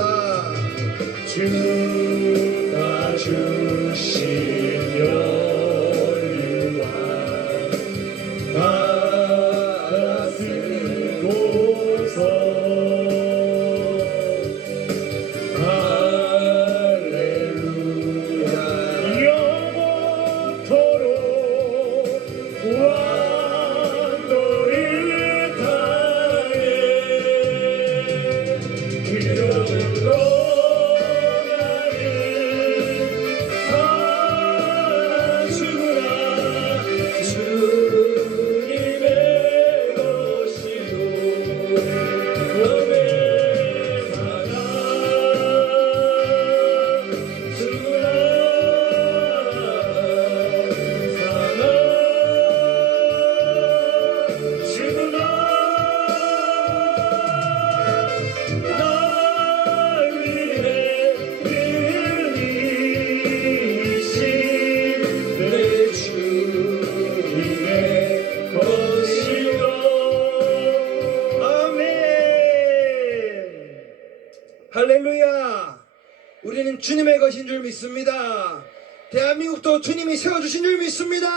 주님의 것인 줄 믿습니다. 대한민국도 주님이 세워주신 줄 믿습니다.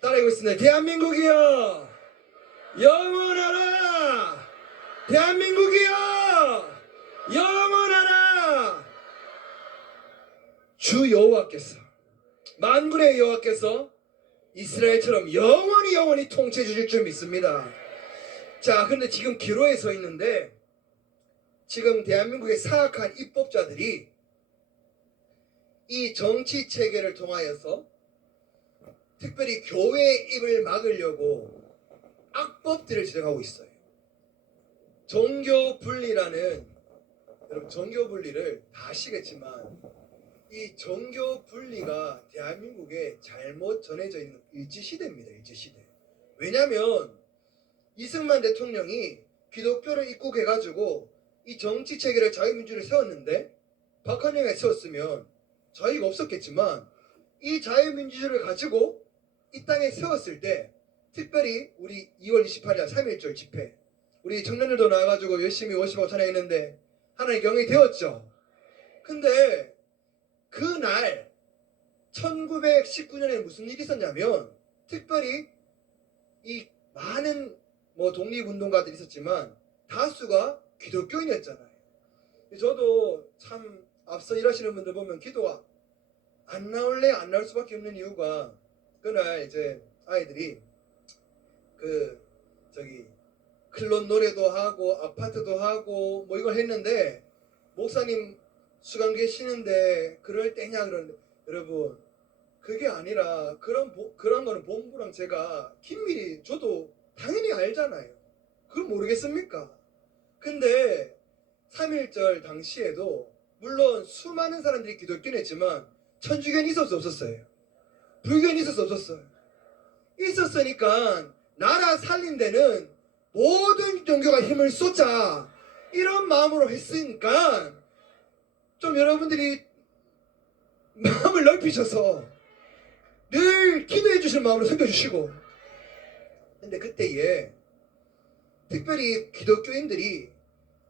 따라하고 있습니다. 대한민국이여 영원하라. 대한민국이여 영원하라. 주 여호와께서 만군의 여호와께서 이스라엘처럼 영원히 통치해 주실 줄 믿습니다. 자, 근데 지금 기로에 서 있는데 지금 대한민국의 사악한 입법자들이 이 정치 체계를 통하여서 특별히 교회의 입을 막으려고 악법들을 제정하고 있어요. 종교 분리라는, 여러분 종교 분리를 다 아시겠지만 이 종교 분리가 대한민국에 잘못 전해져 있는 일제시대입니다. 일제시대. 왜냐면 이승만 대통령이 기독교를 입국해가지고 이 정치 체계를 자유민주를 세웠는데 박헌영이 세웠으면 자유가 없었겠지만 이 자유민주주의를 가지고 이 땅에 세웠을 때 특별히 우리 2월 28일 3.1절 집회 우리 청년들도 나와가지고 열심히 워십하고 찬양했는데 하나님 경험이 되었죠. 근데 그날 1919년에 무슨 일이 있었냐면 특별히 이 많은 독립운동가들이 있었지만 다수가 기독교인이었잖아요. 저도 참 앞서 일하시는 분들 보면 기도가 안 나올래 안 나올 수밖에 없는 이유가 그날 이제 아이들이 클럽 노래도 하고 아파트도 하고 이걸 했는데 목사님 수강 계시는데 그럴 때냐 그러는데 여러분 그게 아니라 그런 거는 본부랑 제가 긴밀히 저도 당연히 알잖아요. 그걸 모르겠습니까? 근데 3.1절 당시에도 물론 수많은 사람들이 기독교인이었지만 천주교인이 있을 수 없었어요. 불교인이 있을 수 없었어요. 있었으니까 나라 살린 데는 모든 종교가 힘을 쏟자 이런 마음으로 했으니까 좀 여러분들이 마음을 넓히셔서 늘 기도해 주실 마음으로 섬겨주시고. 근데 그때에 특별히 기독교인들이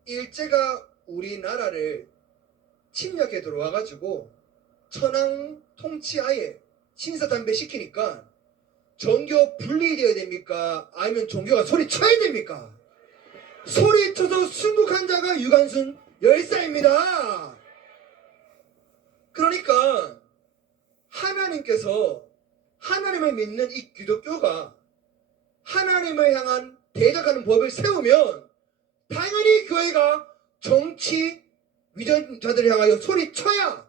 일제가 우리나라를 침략해 들어와가지고 천황 통치하에 신사담배 시키니까 종교 분리되어야 됩니까? 아니면 종교가 소리쳐야 됩니까? 소리쳐서 순국한 자가 유관순 열사입니다. 그러니까 하나님께서 하나님을 믿는 이 기독교가 하나님을 향한 대적하는 법을 세우면 당연히 교회가 정치 위전자들을 향하여 소리쳐야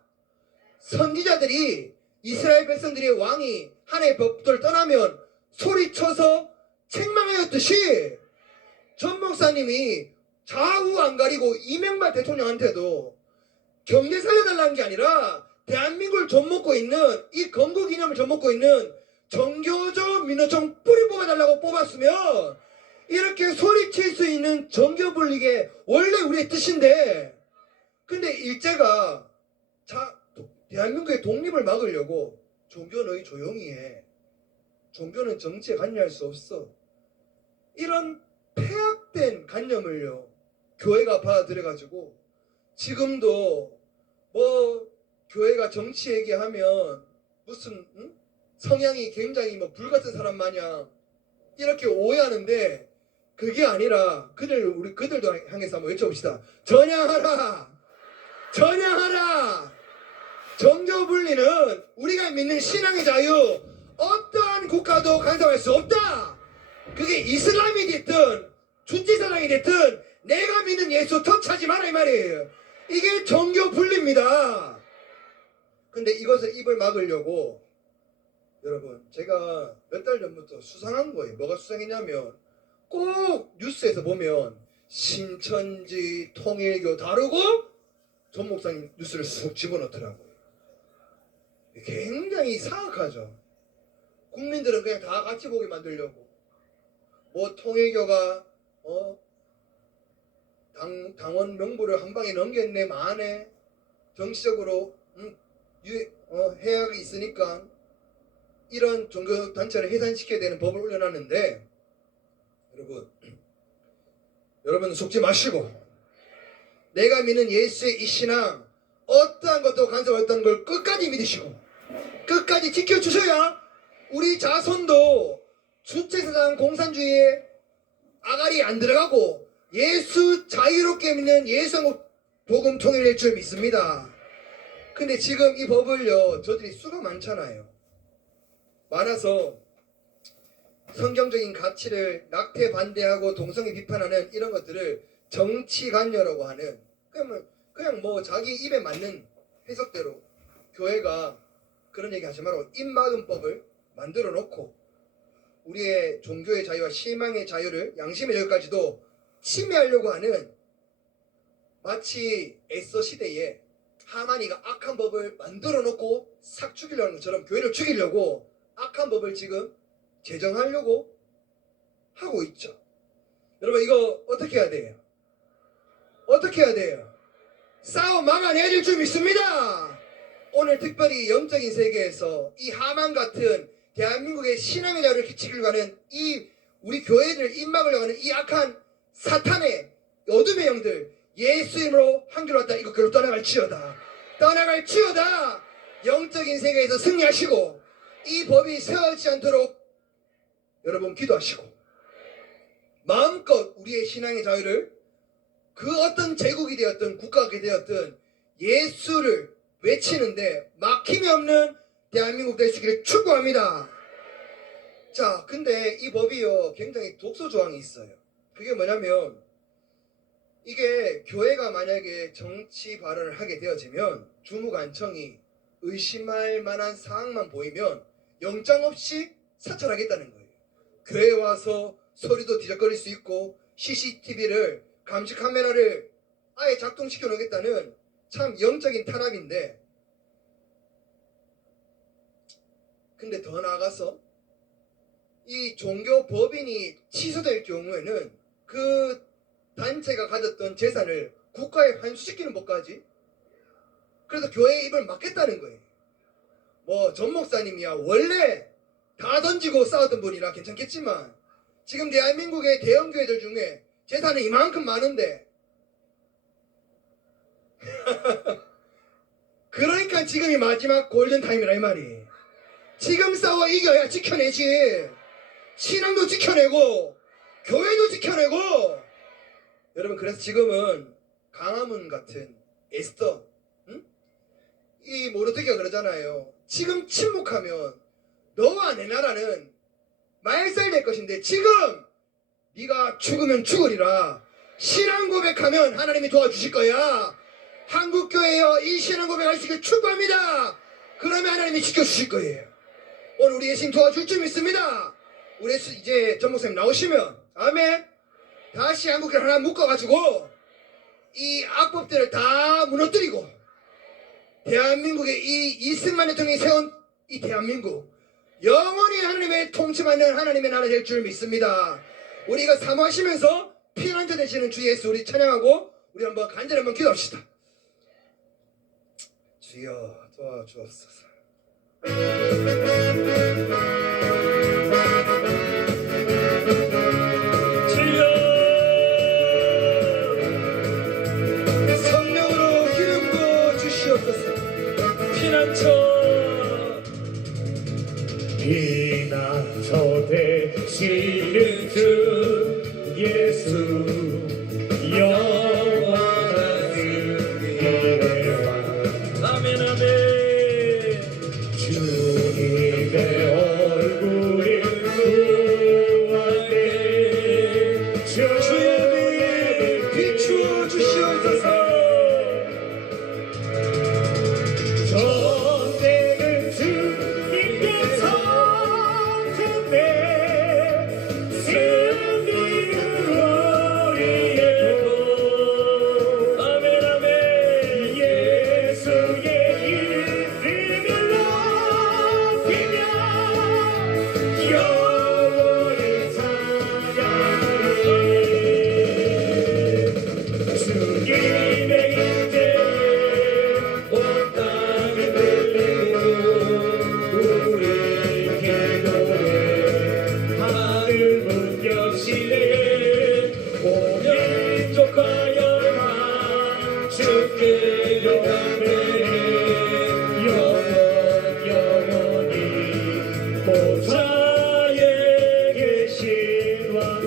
선지자들이 이스라엘 백성들의 왕이 하나님의 법도를 떠나면 소리쳐서 책망하였듯이 전 목사님이 좌우 안 가리고 이명박 대통령한테도 경제 살려달라는 게 아니라 대한민국을 좀먹고 있는 이 건국이념을 좀먹고 있는 정교조 민노총 뿌리 뽑아달라고 뽑았으면 이렇게 소리칠 수 있는 정교분리게 원래 우리의 뜻인데 근데 일제가 대한민국의 독립을 막으려고 종교 너희 조용히 해. 종교는 정치에 관여할 수 없어. 이런 폐악된 관념을요 교회가 받아들여가지고 지금도 교회가 정치 얘기하면 무슨 성향이 굉장히 불같은 사람 마냥 이렇게 오해하는데 그게 아니라 우리 그들도 향해서 한번 외쳐봅시다. 전향하라! 전향하라! 정교분리는 우리가 믿는 신앙의 자유 어떠한 국가도 간섭할 수 없다. 그게 이슬람이 됐든 준지사상이 됐든 내가 믿는 예수 터치하지 마라 이 말이에요. 이게 정교분리입니다. 근데 이것을 입을 막으려고 여러분 제가 몇 달 전부터 수상한 거예요. 뭐가 수상했냐면 꼭 뉴스에서 보면 신천지 통일교 다루고 전 목사님 뉴스를 쑥 집어넣더라고요. 굉장히 사악하죠. 국민들은 그냥 다 같이 보게 만들려고 통일교가 당원 명부를 한 방에 넘겼네 마네 정치적으로 해악이 있으니까 이런 종교 단체를 해산시켜야 되는 법을 올려놨는데 여러분 속지 마시고 내가 믿는 예수의 이 신앙 어떠한 것도 간섭 없다는 걸 끝까지 믿으시고 끝까지 지켜주셔야 우리 자손도 주체사상 공산주의에 아가리 안 들어가고 예수 자유롭게 믿는 예수 한국 복음 통일될 줄 믿습니다. 근데 지금 이 법을요, 저들이 수가 많잖아요. 많아서 성경적인 가치를 낙태 반대하고 동성애 비판하는 이런 것들을 정치관여라고 하는, 그냥 뭐 자기 입에 맞는 해석대로 교회가 그런 얘기 하지 말고 입막음법을 만들어 놓고 우리의 종교의 자유와 실망의 자유를, 양심의 자유까지도 침해하려고 하는, 마치 에스더 시대에 하만이가 악한 법을 만들어 놓고 싹 죽이려는 것처럼 교회를 죽이려고 악한 법을 지금 제정하려고 하고 있죠. 여러분, 이거 어떻게 해야 돼요? 어떻게 해야 돼요? 싸움 막아내야 될 줄 믿습니다. 오늘 특별히 영적인 세계에서 이 하만 같은 대한민국의 신앙의 자유를 지키려고 하는 이 우리 교회를 입막으려고 하는 이 악한 사탄의 어둠의 영들, 예수 이름으로 한결 왔다. 이거 그로 떠나갈지어다. 떠나갈지어다. 영적인 세계에서 승리하시고 이 법이 세워지지 않도록 여러분 기도하시고 마음껏 우리의 신앙의 자유를 그 어떤 제국이 되었든 국가가 되었든 예수를 외치는데 막힘이 없는 대한민국 될 수 있기를 축복합니다. 자, 근데 이 법이요, 굉장히 독소 조항이 있어요. 그게 뭐냐면, 이게 교회가 만약에 정치 발언을 하게 되어지면 주무관청이 의심할 만한 사항만 보이면 영장 없이 사찰하겠다는 거예요. 교회에 와서 소리도 뒤적거릴 수 있고 CCTV를, 감시 카메라를 아예 작동시켜 놓겠다는 참 영적인 탄압인데, 근데 더 나아가서 이 종교 법인이 취소될 경우에는 그 단체가 가졌던 재산을 국가에 환수시키는 법까지, 그래서 교회의 입을 막겠다는 거예요. 뭐 전 목사님이야 원래 다 던지고 싸웠던 분이라 괜찮겠지만 지금 대한민국의 대형 교회들 중에 재산은 이만큼 많은데 그러니까 지금이 마지막 골든타임이라 이 말이. 지금 싸워 이겨야 지켜내지. 신앙도 지켜내고 교회도 지켜내고. 여러분, 그래서 지금은 강화문 같은 에스더, 이 모르드게가 그러잖아요. 지금 침묵하면 너와 내 나라는 말살될 것인데 지금 네가 죽으면 죽으리라. 신앙 고백하면 하나님이 도와주실 거야. 한국교회여, 이 신앙 고백할 수 있게 축복합니다. 그러면 하나님이 지켜주실 거예요. 오늘 우리 예수님 도와줄 줄 믿습니다. 우리 이제 전 목사님 나오시면 아멘. 다시 한국교회 하나 묶어가지고 이 악법들을 다 무너뜨리고 대한민국의 이 이승만 대통령이 세운 이 대한민국 영원히 하나님의 통치받는 하나님의 나라 될 줄 믿습니다. 우리가 사모하시면서 피난처 되시는 주 예수 우리 찬양하고 우리 한번 간절히 한번 기도합시다. 주여 도와주옵소서. 주여 성령으로 기름 부어 주시옵소서. 피난처 되시는 주 예수 영원한 은혜와 아멘 아멘. 주님의 얼굴을 구하네 주의 빛 비추어 주시옵소서. 전대는 주님께서 전대 승리로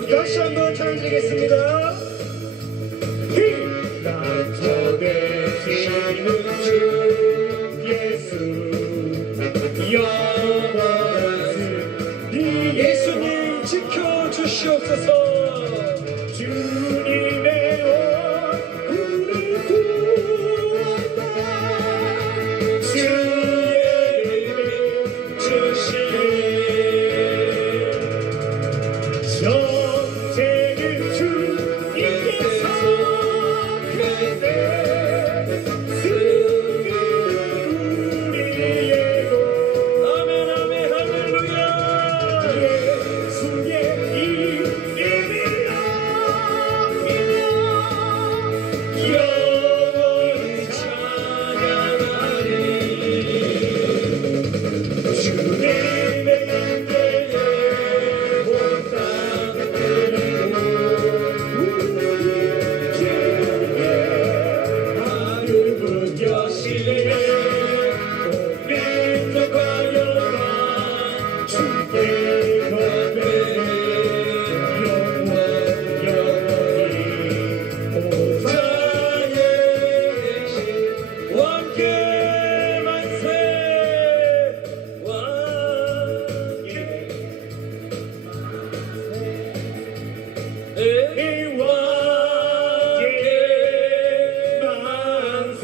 다시 한번 찬양 드리겠습니다. 나저 되시는 주 예수 영원하신 예수님 지켜주시옵소서. 주님의 얼굴을 구한다 주의 주시네 전쟁을 주님께서 그대 승리를 우리에게 아멘 아멘 할렐루야. 예수의 이름을 아끼며 영원히 찬양하리 주님의 은혜에 온땅 드리고 주의 하늘은 여시네 온 민족과 영광 주께 건네네 영원히 오사에 계신 왕께 만세 왕께 이 왕께 만세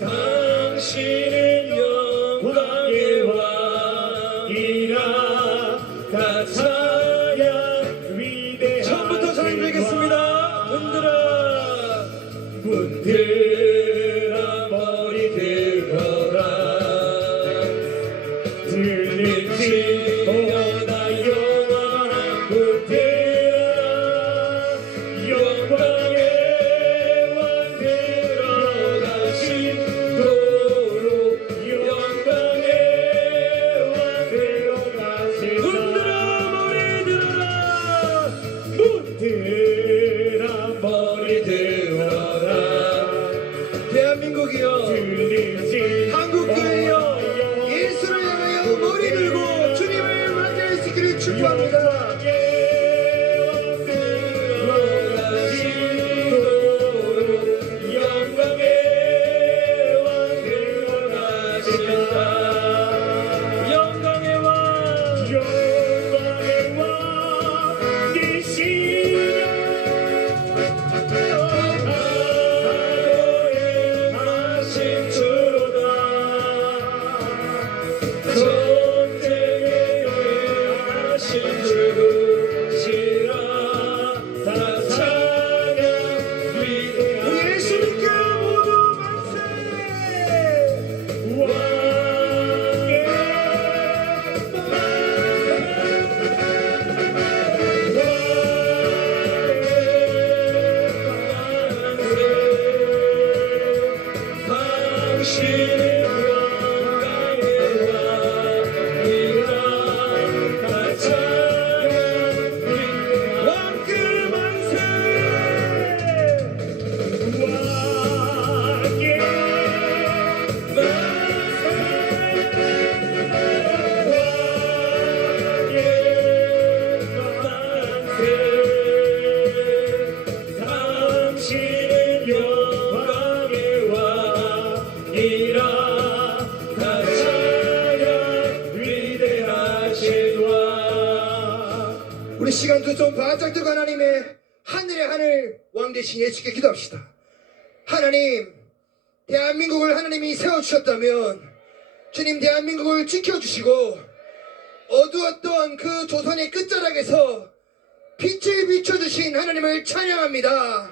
당신은 영광의 왕이라 다 찬양 위대하신 처음부터 찬양 드리겠습니다. 흔들어 문들아 머리 들어라 들릴지 보다 영원한 문들아 영광의 왕 들어가시도록 영광의 왕 들어가시도록 흔들어 머리 들어라. 문들아 머리 들어라 대한민국이여 들릴지 한국교회여 예수를 향하여 머리 들고 주님을 맞이할 수 있기를 축복합니다. 영광의 왕 전쟁에 하신 주시라 다 찬양 위대하신 우리 예수님께 모두 만세. 왕께 당신은 영광의 왕이라 다 찬양 위대하신 왕께 만세. 왕께 당신은 영광의 왕이라 다 찬양 위대하신 왕 우리 시간 두 손 바짝 들고 하나님의 하늘의 하늘 왕 대신 예수께 기도합시다. 하나님, 대한민국을 하나님이 세워주셨다면 주님 대한민국을 지켜주시고 어두웠던 그 조선의 끝자락에서 빛을 비춰주신 하나님을 찬양합니다.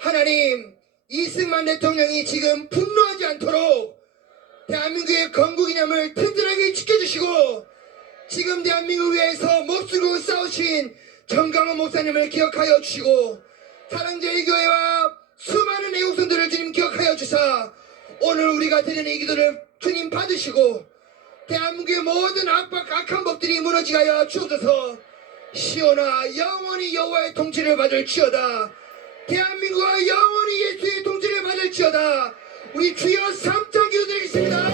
하나님, 이승만 대통령이 지금 분노하지 않도록 대한민국의 건국이념을 튼튼하게 지켜주시고 지금 대한민국을 위해서 목숨을 싸우신 정강원 목사님을 기억하여 주시고 사랑제일 교회와 수많은 애국선들을 주님 기억하여 주사 오늘 우리가 드리는 이 기도를 주님 받으시고 대한민국의 모든 악한 법들이 무너지게 하여 주옵소서. 시온아 영원히 여호와의 통치를 받을지어다. 대한민국과 영원히 예수의 통치를 받을지어다. 우리 주여 3장 기도드리겠습니다.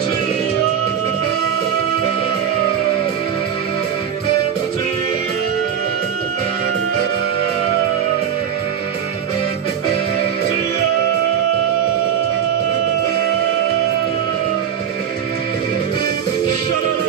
주여 샤라라